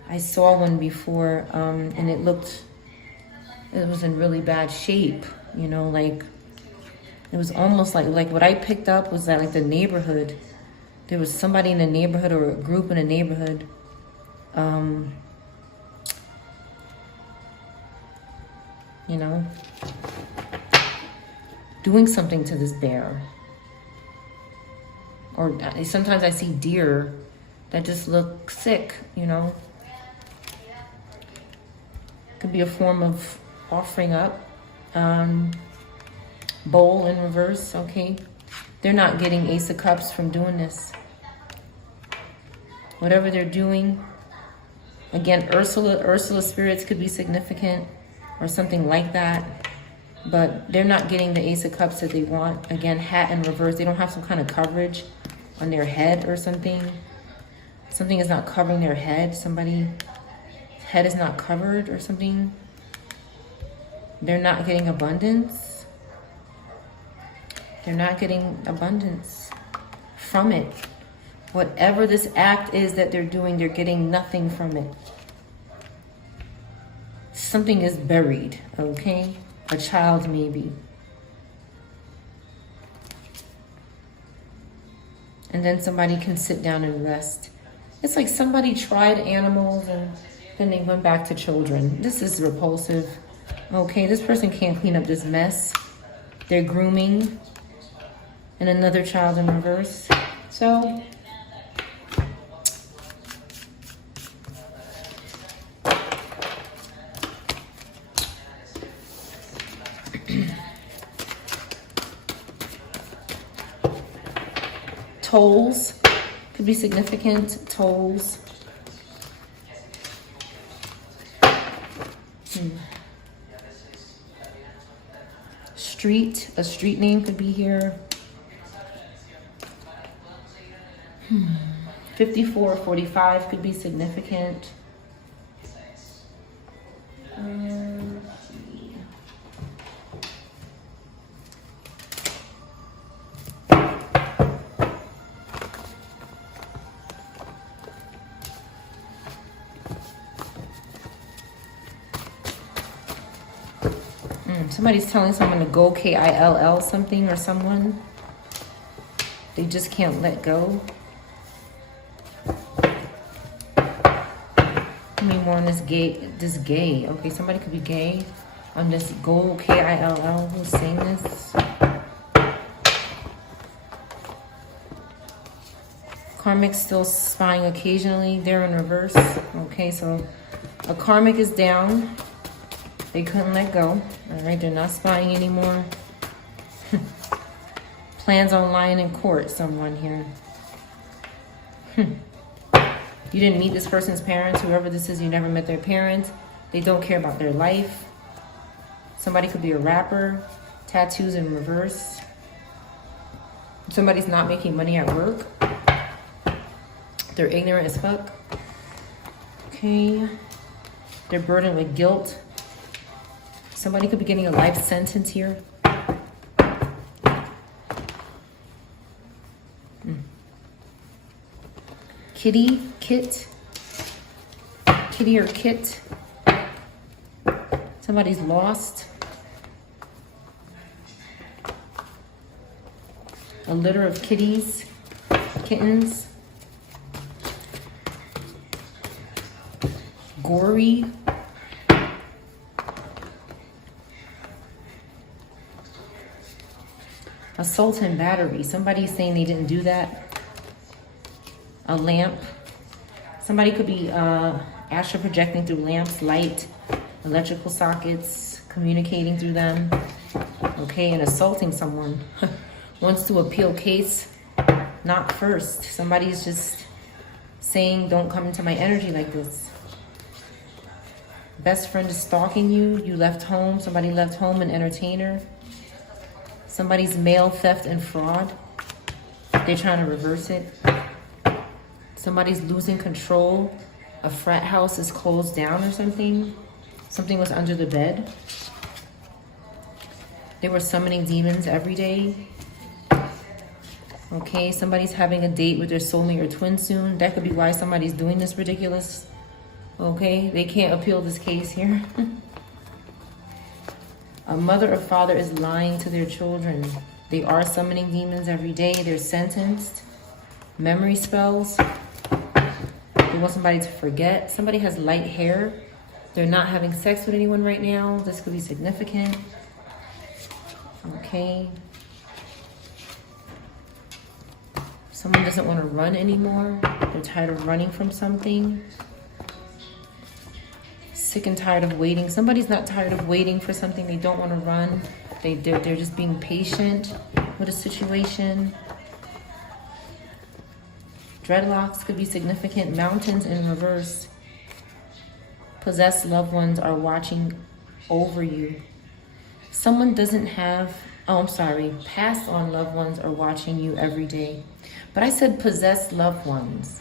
I saw one before, and it was in really bad shape. You know, like, it was almost like what I picked up was that, like, the neighborhood. There was somebody in the neighborhood or a group in the neighborhood. You know, doing something to this bear. Or sometimes I see deer that just look sick, you know. Could be a form of offering up. Bowl in reverse, okay. They're not getting Ace of Cups from doing this. Whatever they're doing. Again, Ursula spirits could be significant or something like that. But they're not getting the Ace of Cups that they want. Again, hat in reverse. They don't have some kind of coverage on their head or something. Something is not covering their head. Somebody's head is not covered or something. They're not getting abundance. They're not getting abundance from it. Whatever this act is that they're doing, they're getting nothing from it. Something is buried, okay? A child, maybe. And then somebody can sit down and rest. It's like somebody tried animals and then they went back to children. This is repulsive. Okay, this person can't clean up this mess. They're grooming. And another child in reverse. So, tolls could be significant. Tolls. Street. A street name could be here. 5445 could be significant. Somebody's telling someone to go, Kill something or someone. They just can't let go. more on this gay. Okay, somebody could be gay on this gold, K-I-L-L. Who's saying this? Karmic still spying occasionally. They're in reverse. Okay, so a karmic is down. They couldn't let go. All right, they're not spying anymore. Plans on lying in court, someone here. You didn't meet this person's parents. Whoever this is, you never met their parents. They don't care about their life. Somebody could be a rapper. Tattoos in reverse. Somebody's not making money at work. They're ignorant as fuck. Okay. They're burdened with guilt. Somebody could be getting a life sentence here. Kitty or kit. Somebody's lost. A litter of kitties, kittens. Gory. Assault and battery. Somebody's saying they didn't do that. A lamp. Somebody could be astral projecting through lamps, light, electrical sockets, communicating through them. Okay, and assaulting someone. Wants to appeal case, not first. Somebody's just saying, don't come into my energy like this. Best friend is stalking you. You left home. Somebody left home, an entertainer. Somebody's mail theft and fraud. They're trying to reverse it. Somebody's losing control. A frat house is closed down or something. Something was under the bed. They were summoning demons every day. Okay, somebody's having a date with their soulmate or twin soon. That could be why somebody's doing this ridiculous. Okay, they can't appeal this case here. A mother or father is lying to their children. They are summoning demons every day. They're sentenced. Memory spells. They want somebody to forget. Somebody has light hair. They're not having sex with anyone right now. This could be significant. Okay. Someone doesn't want to run anymore. They're tired of running from something. Sick and tired of waiting. Somebody's not tired of waiting for something. They don't want to run. They're just being patient with a situation. Dreadlocks could be significant. Mountains in reverse. Possessed loved ones are watching over you. Someone doesn't have, passed on loved ones are watching you every day. But I said possessed loved ones.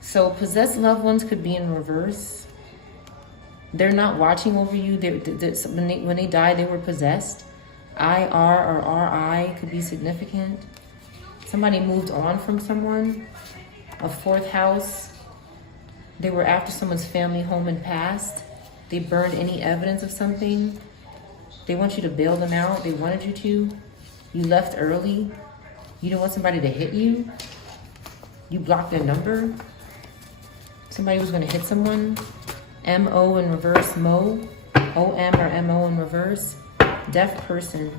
So possessed loved ones could be in reverse. They're not watching over you. When they die, they were possessed. IR or RI could be significant. Somebody moved on from someone. A fourth house. They were after someone's family home and past. They burned any evidence of something. They want you to bail them out. They wanted you to. You left early. You didn't want somebody to hit you. You blocked their number. Somebody was going to hit someone. M-O in reverse, Mo. O-M or M-O in reverse. Deaf person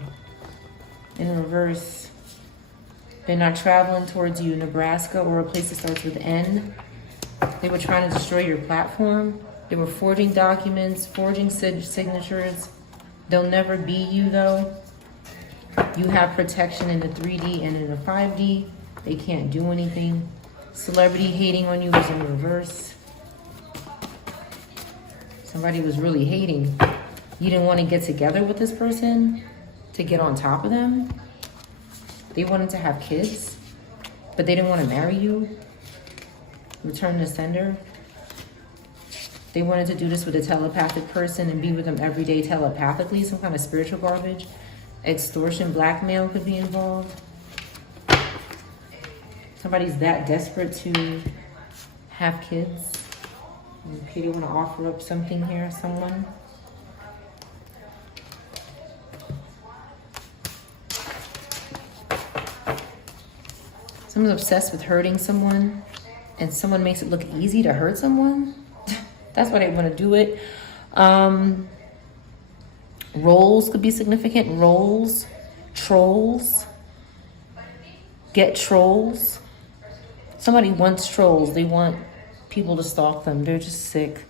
in reverse. They're not traveling towards you, Nebraska, or a place that starts with N. They were trying to destroy your platform. They were forging documents, forging signatures. They'll never be you, though. You have protection in the 3D and in the 5D. They can't do anything. Celebrity hating on you was in reverse. Somebody was really hating. You didn't want to get together with this person to get on top of them. They wanted to have kids, but they didn't want to marry you. Return to sender. They wanted to do this with a telepathic person and be with them every day telepathically, some kind of spiritual garbage. Extortion, blackmail could be involved. Somebody's that desperate to have kids. Okay, they want to offer up something here, someone. Someone's obsessed with hurting someone. and someone makes it look easy to hurt someone. That's why they want to do it. Roles could be significant. Roles, trolls, get trolls. Somebody wants trolls. They want people to stalk them. They're just sick.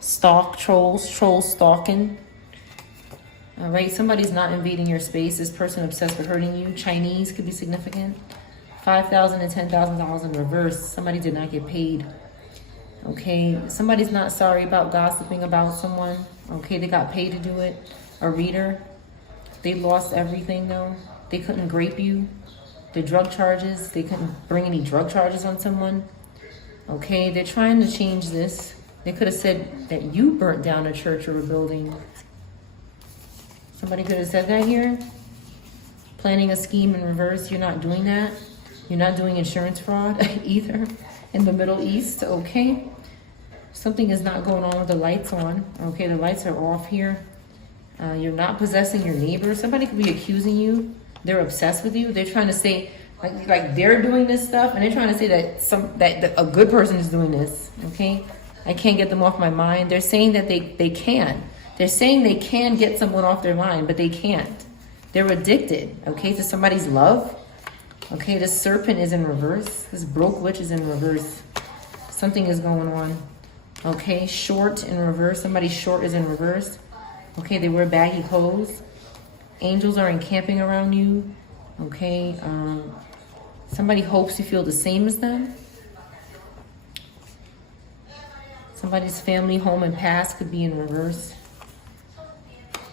Stalk trolls, trolls stalking. All right, somebody's not invading your space. This person obsessed with hurting you. Chinese could be significant. $5,000 and $10,000 in reverse. Somebody did not get paid. Okay, somebody's not sorry about gossiping about someone. Okay, they got paid to do it. A reader, they lost everything though. They couldn't grape you. The drug charges, they couldn't bring any drug charges on someone. Okay, they're trying to change this. They could have said that you burnt down a church or a building. Somebody could have said that here. Planning a scheme in reverse, you're not doing that. You're not doing insurance fraud either in the Middle East, okay? Something is not going on with the lights on, okay? The lights are off here. You're not possessing your neighbor. Somebody could be accusing you. They're obsessed with you. They're trying to say, like they're doing this stuff, and they're trying to say that a good person is doing this, okay? I can't get them off my mind. They're saying that they can. They're saying they can get someone off their mind, but they can't. They're addicted, okay, to somebody's love. Okay, this serpent is in reverse. This broke witch is in reverse. Something is going on. Okay, short in reverse. Somebody's short is in reverse. Okay, they wear baggy clothes. Angels are encamping around you. Okay, somebody hopes you feel the same as them. Somebody's family, home, and past could be in reverse.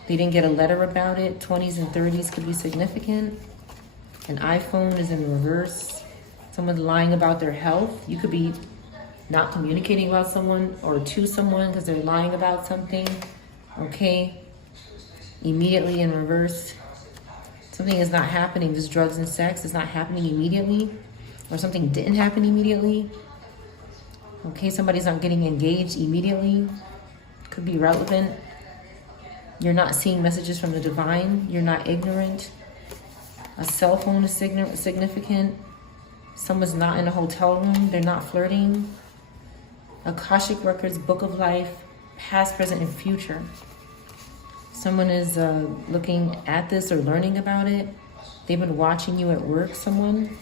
They didn't get a letter about it. 20s and 30s could be significant. An iPhone is in reverse. Someone's lying about their health. You could be not communicating about someone or to someone because they're lying about something. Okay. Immediately in reverse. Something is not happening. This drugs and sex is not happening immediately. Or something didn't happen immediately. Okay, somebody's not getting engaged immediately. Could be relevant. You're not seeing messages from the divine. You're not ignorant. A cell phone is significant. Someone's not in a hotel room. They're not flirting. Akashic Records, Book of Life, past, present, and future. Someone is looking at this or learning about it. They've been watching you at work, someone.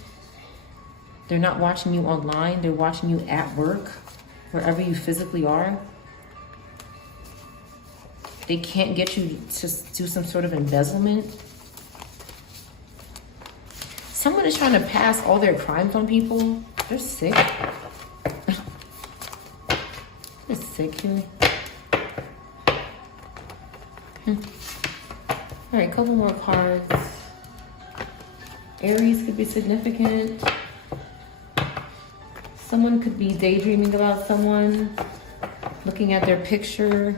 They're not watching you online. They're watching you at work, wherever you physically are. They can't get you to do some sort of embezzlement. Someone is trying to pass all their crimes on people. They're sick. They're sick here. All right, couple more cards. Aries could be significant. Someone could be daydreaming about someone, looking at their picture.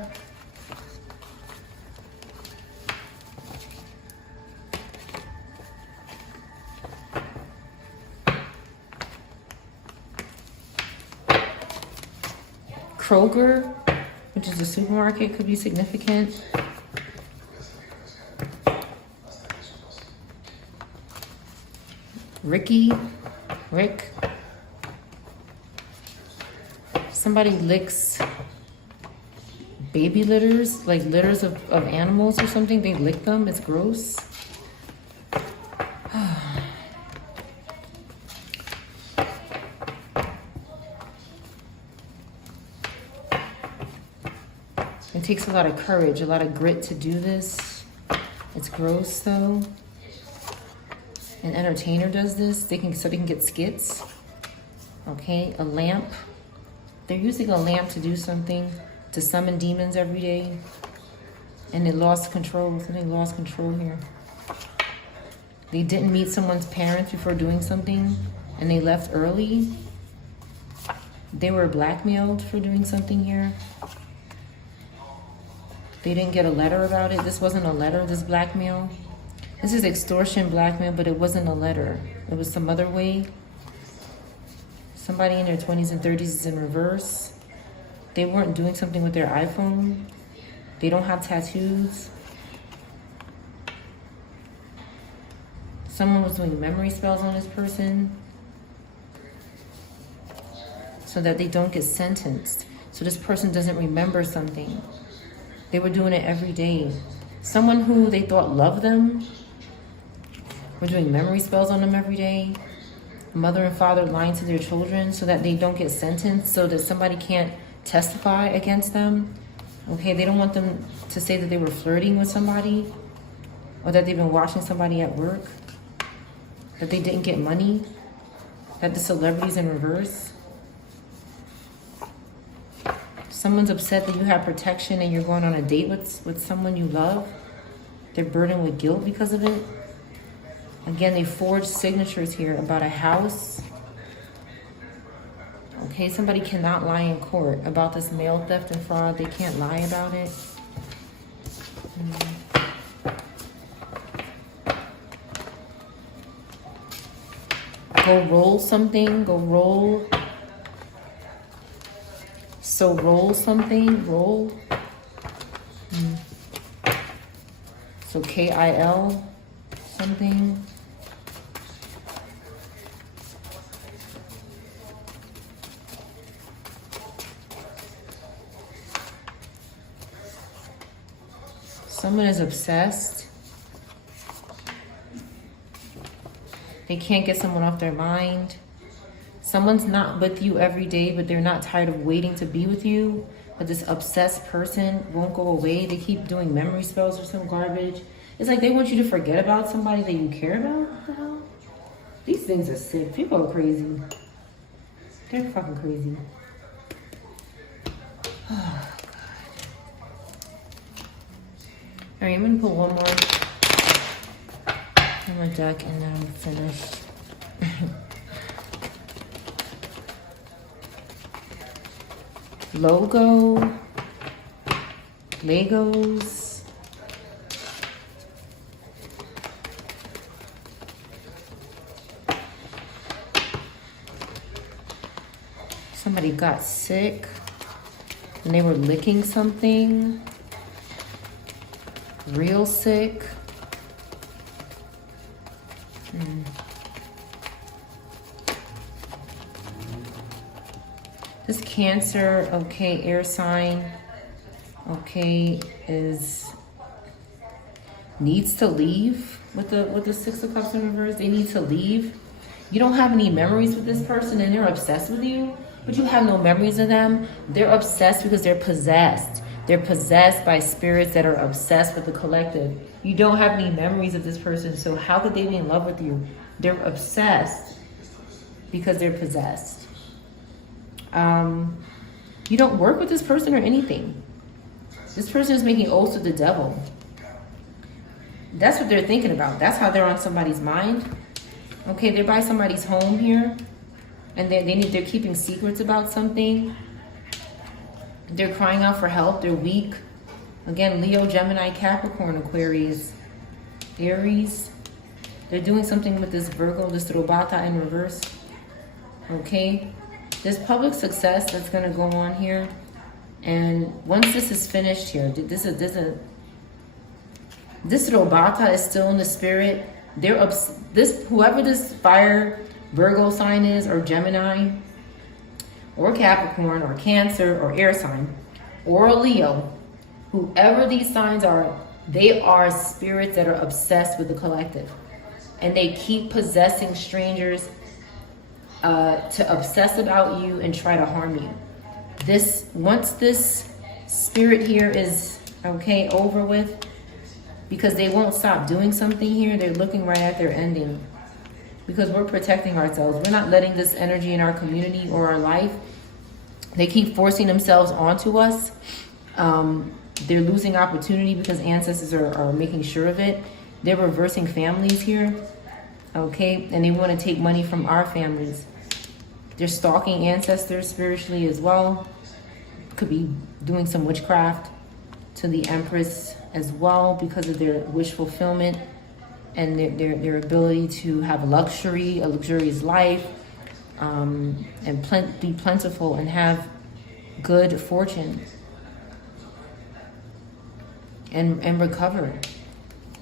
Kroger, which is a supermarket, could be significant. Rick. Somebody licks baby litters, like litters of animals or something. They lick them. It's gross. It takes a lot of courage, a lot of grit to do this. It's gross though. An entertainer does this. So they can get skits. Okay, a lamp. They're using a lamp to do something, to summon demons every day. And they lost control. Something lost control here. They didn't meet someone's parents before doing something, and they left early. They were blackmailed for doing something here. They didn't get a letter about it. This wasn't a letter, this blackmail. This is extortion, blackmail, but it wasn't a letter. It was some other way. Somebody in their 20s and 30s is in reverse. They weren't doing something with their iPhone. They don't have tattoos. Someone was doing memory spells on this person. so that they don't get sentenced. So this person doesn't remember something. They were doing it every day. Someone who they thought loved them were doing memory spells on them every day. Mother and father lying to their children so that they don't get sentenced, so that somebody can't testify against them. Okay, they don't want them to say that they were flirting with somebody, or that they've been watching somebody at work, that they didn't get money, that the celebrity's in reverse. Someone's upset that you have protection and you're going on a date with someone you love. They're burdened with guilt because of it. Again, they forged signatures here about a house. Okay, somebody cannot lie in court about this mail theft and fraud. They can't lie about it. Go roll something. Go roll. So roll something. Roll. So K-I-L something. Someone is obsessed. They can't get someone off their mind. Someone's not with you every day, but they're not tired of waiting to be with you. But this obsessed person won't go away. They keep doing memory spells or some garbage. It's like they want you to forget about somebody that you care about. What the hell? These things are sick. People are crazy. They're fucking crazy. Oh, God. All right, I'm going to put one more on my deck and then I'm finished. Logo. Legos. Somebody got sick and they were licking something. Real sick. This Cancer, okay, air sign, okay, needs to leave with the Six of Cups in reverse. They need to leave. You don't have any memories with this person and they're obsessed with you, but you have no memories of them. They're obsessed because they're possessed. They're possessed by spirits that are obsessed with the collective. You don't have any memories of this person, so how could they be in love with you? They're obsessed because they're possessed. You don't work with this person or anything. This person is making oaths to the devil. That's what they're thinking about. That's how they're on somebody's mind. Okay, they're by somebody's home here, and they're keeping secrets about something. They're crying out for help. They're weak. Again, Leo, Gemini, Capricorn, Aquarius, Aries. They're doing something with this Virgo, this Robata in reverse. Okay? There's public success that's going to go on here. And once this is finished here, this Robata is still in the spirit. Whoever this fire Virgo sign is, or Gemini, or Capricorn, or Cancer, or air sign, or a Leo, whoever these signs are, they are spirits that are obsessed with the collective. And they keep possessing strangers to obsess about you and try to harm you. Once this spirit here is, okay, over with, because they won't stop doing something here, they're looking right at their ending. Because we're protecting ourselves. We're not letting this energy in our community or our life. They keep forcing themselves onto us. They're losing opportunity because ancestors are making sure of it. They're reversing families here. Okay, and they want to take money from our families. They're stalking ancestors spiritually as well. Could be doing some witchcraft to the Empress as well because of their wish fulfillment and their ability to have luxury, a luxurious life, and be plentiful and have good fortune and recover.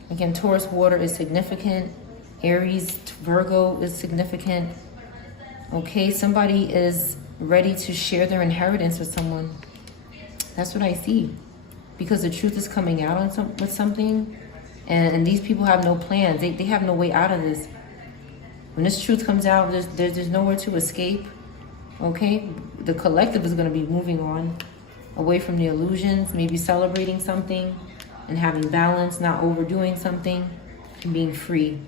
Again, Taurus water is significant. Aries, Virgo is significant. Okay, somebody is ready to share their inheritance with someone. That's what I see. Because the truth is coming out on with something, and these people have no plans. They have no way out of this. When this truth comes out, there's nowhere to escape. Okay? The collective is going to be moving on away from the illusions, maybe celebrating something and having balance, not overdoing something, and being free.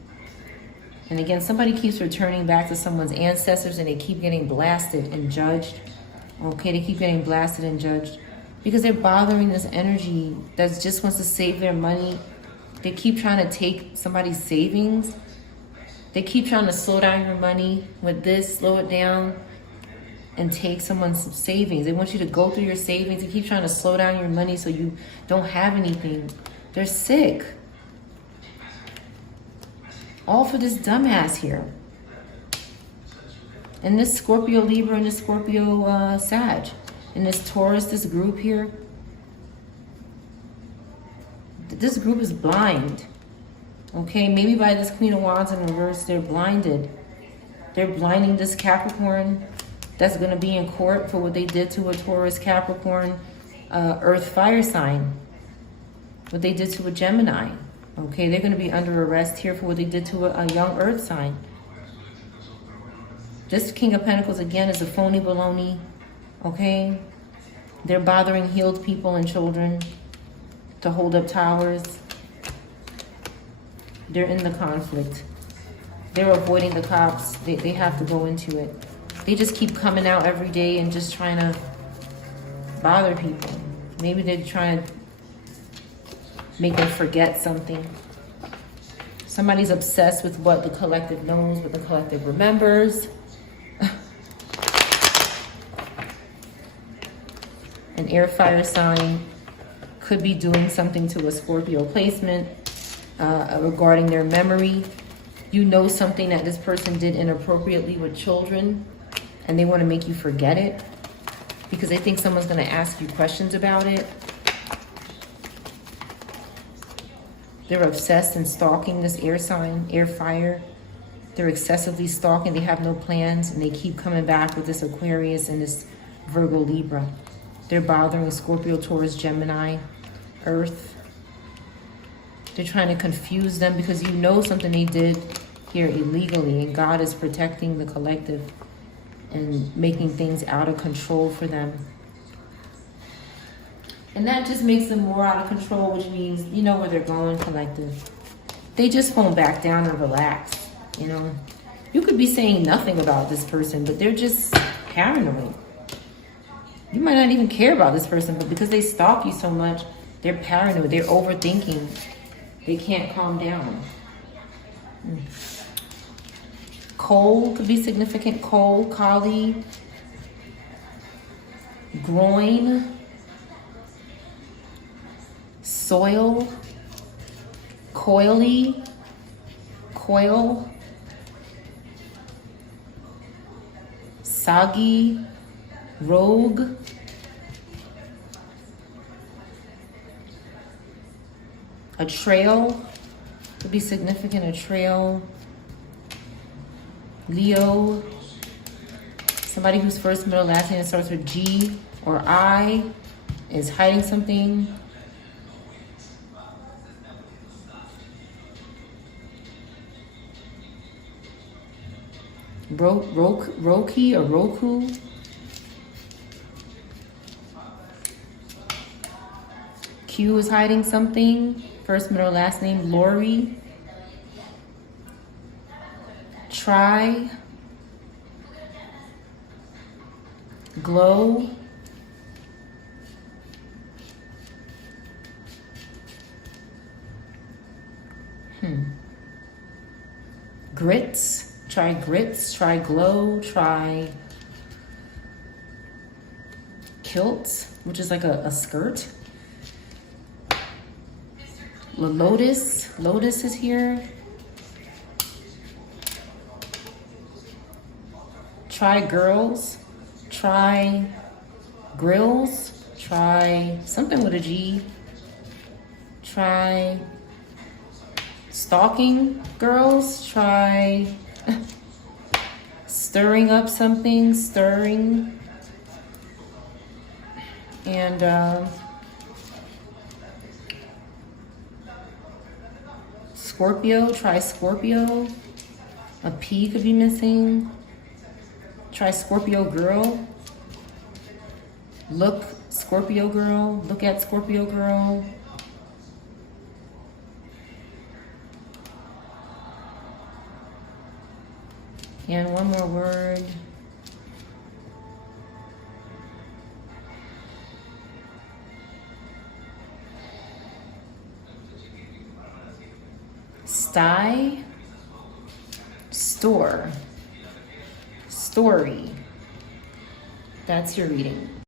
And again, somebody keeps returning back to someone's ancestors and they keep getting blasted and judged. Okay, they keep getting blasted and judged because they're bothering this energy that just wants to save their money. They keep trying to take somebody's savings. They keep trying to slow down your money with this, slow it down, and take someone's savings. They want you to go through your savings. They keep trying to slow down your money so you don't have anything. They're sick. All for this dumbass here. And this Scorpio Libra and this Scorpio Sag. And this Taurus, this group here. This group is blind. Okay, maybe by this Queen of Wands in reverse, they're blinded. They're blinding this Capricorn that's going to be in court for what they did to a Taurus, Capricorn, Earth fire sign. What they did to a Gemini. Okay, they're going to be under arrest here for what they did to a young Earth sign. This King of Pentacles, again, is a phony baloney. Okay? They're bothering healed people and children to hold up towers. They're in the conflict. They're avoiding the cops. They have to go into it. They just keep coming out every day and just trying to bother people. Maybe they're trying to make them forget something. Somebody's obsessed with what the collective knows, what the collective remembers. An air fire sign could be doing something to a Scorpio placement regarding their memory. You know something that this person did inappropriately with children, and they want to make you forget it because they think someone's going to ask you questions about it. They're obsessed and stalking this air sign, air fire. They're excessively stalking. They have no plans, and they keep coming back with this Aquarius and this Virgo Libra. They're bothering Scorpio, Taurus, Gemini, Earth. They're trying to confuse them because you know something they did here illegally, and God is protecting the collective and making things out of control for them. And that just makes them more out of control, which means you know where they're going, collective. They just won't back down and relax, you know. You could be saying nothing about this person, but they're just paranoid. You might not even care about this person, but because they stalk you so much, they're paranoid, they're overthinking. They can't calm down. Coal could be significant. Coal, Kali, groin, soil, coily, coil, soggy, rogue, a trail could be significant. A trail, Leo, somebody whose first, middle, last name starts with G or I is hiding something. Roki or Roku. Q is hiding something. First, middle, last name, Lori. Try. Glow. Grits. Try grits, try glow, try kilt, which is like a skirt. Lotus is here. Try girls, try grills, try something with a G. Try stalking girls, try stirring up something, stirring. And Scorpio, try Scorpio. A P could be missing. Try Scorpio girl. Look, Scorpio girl. Look at Scorpio girl. And one more word. Sty. Store. Story. That's your reading.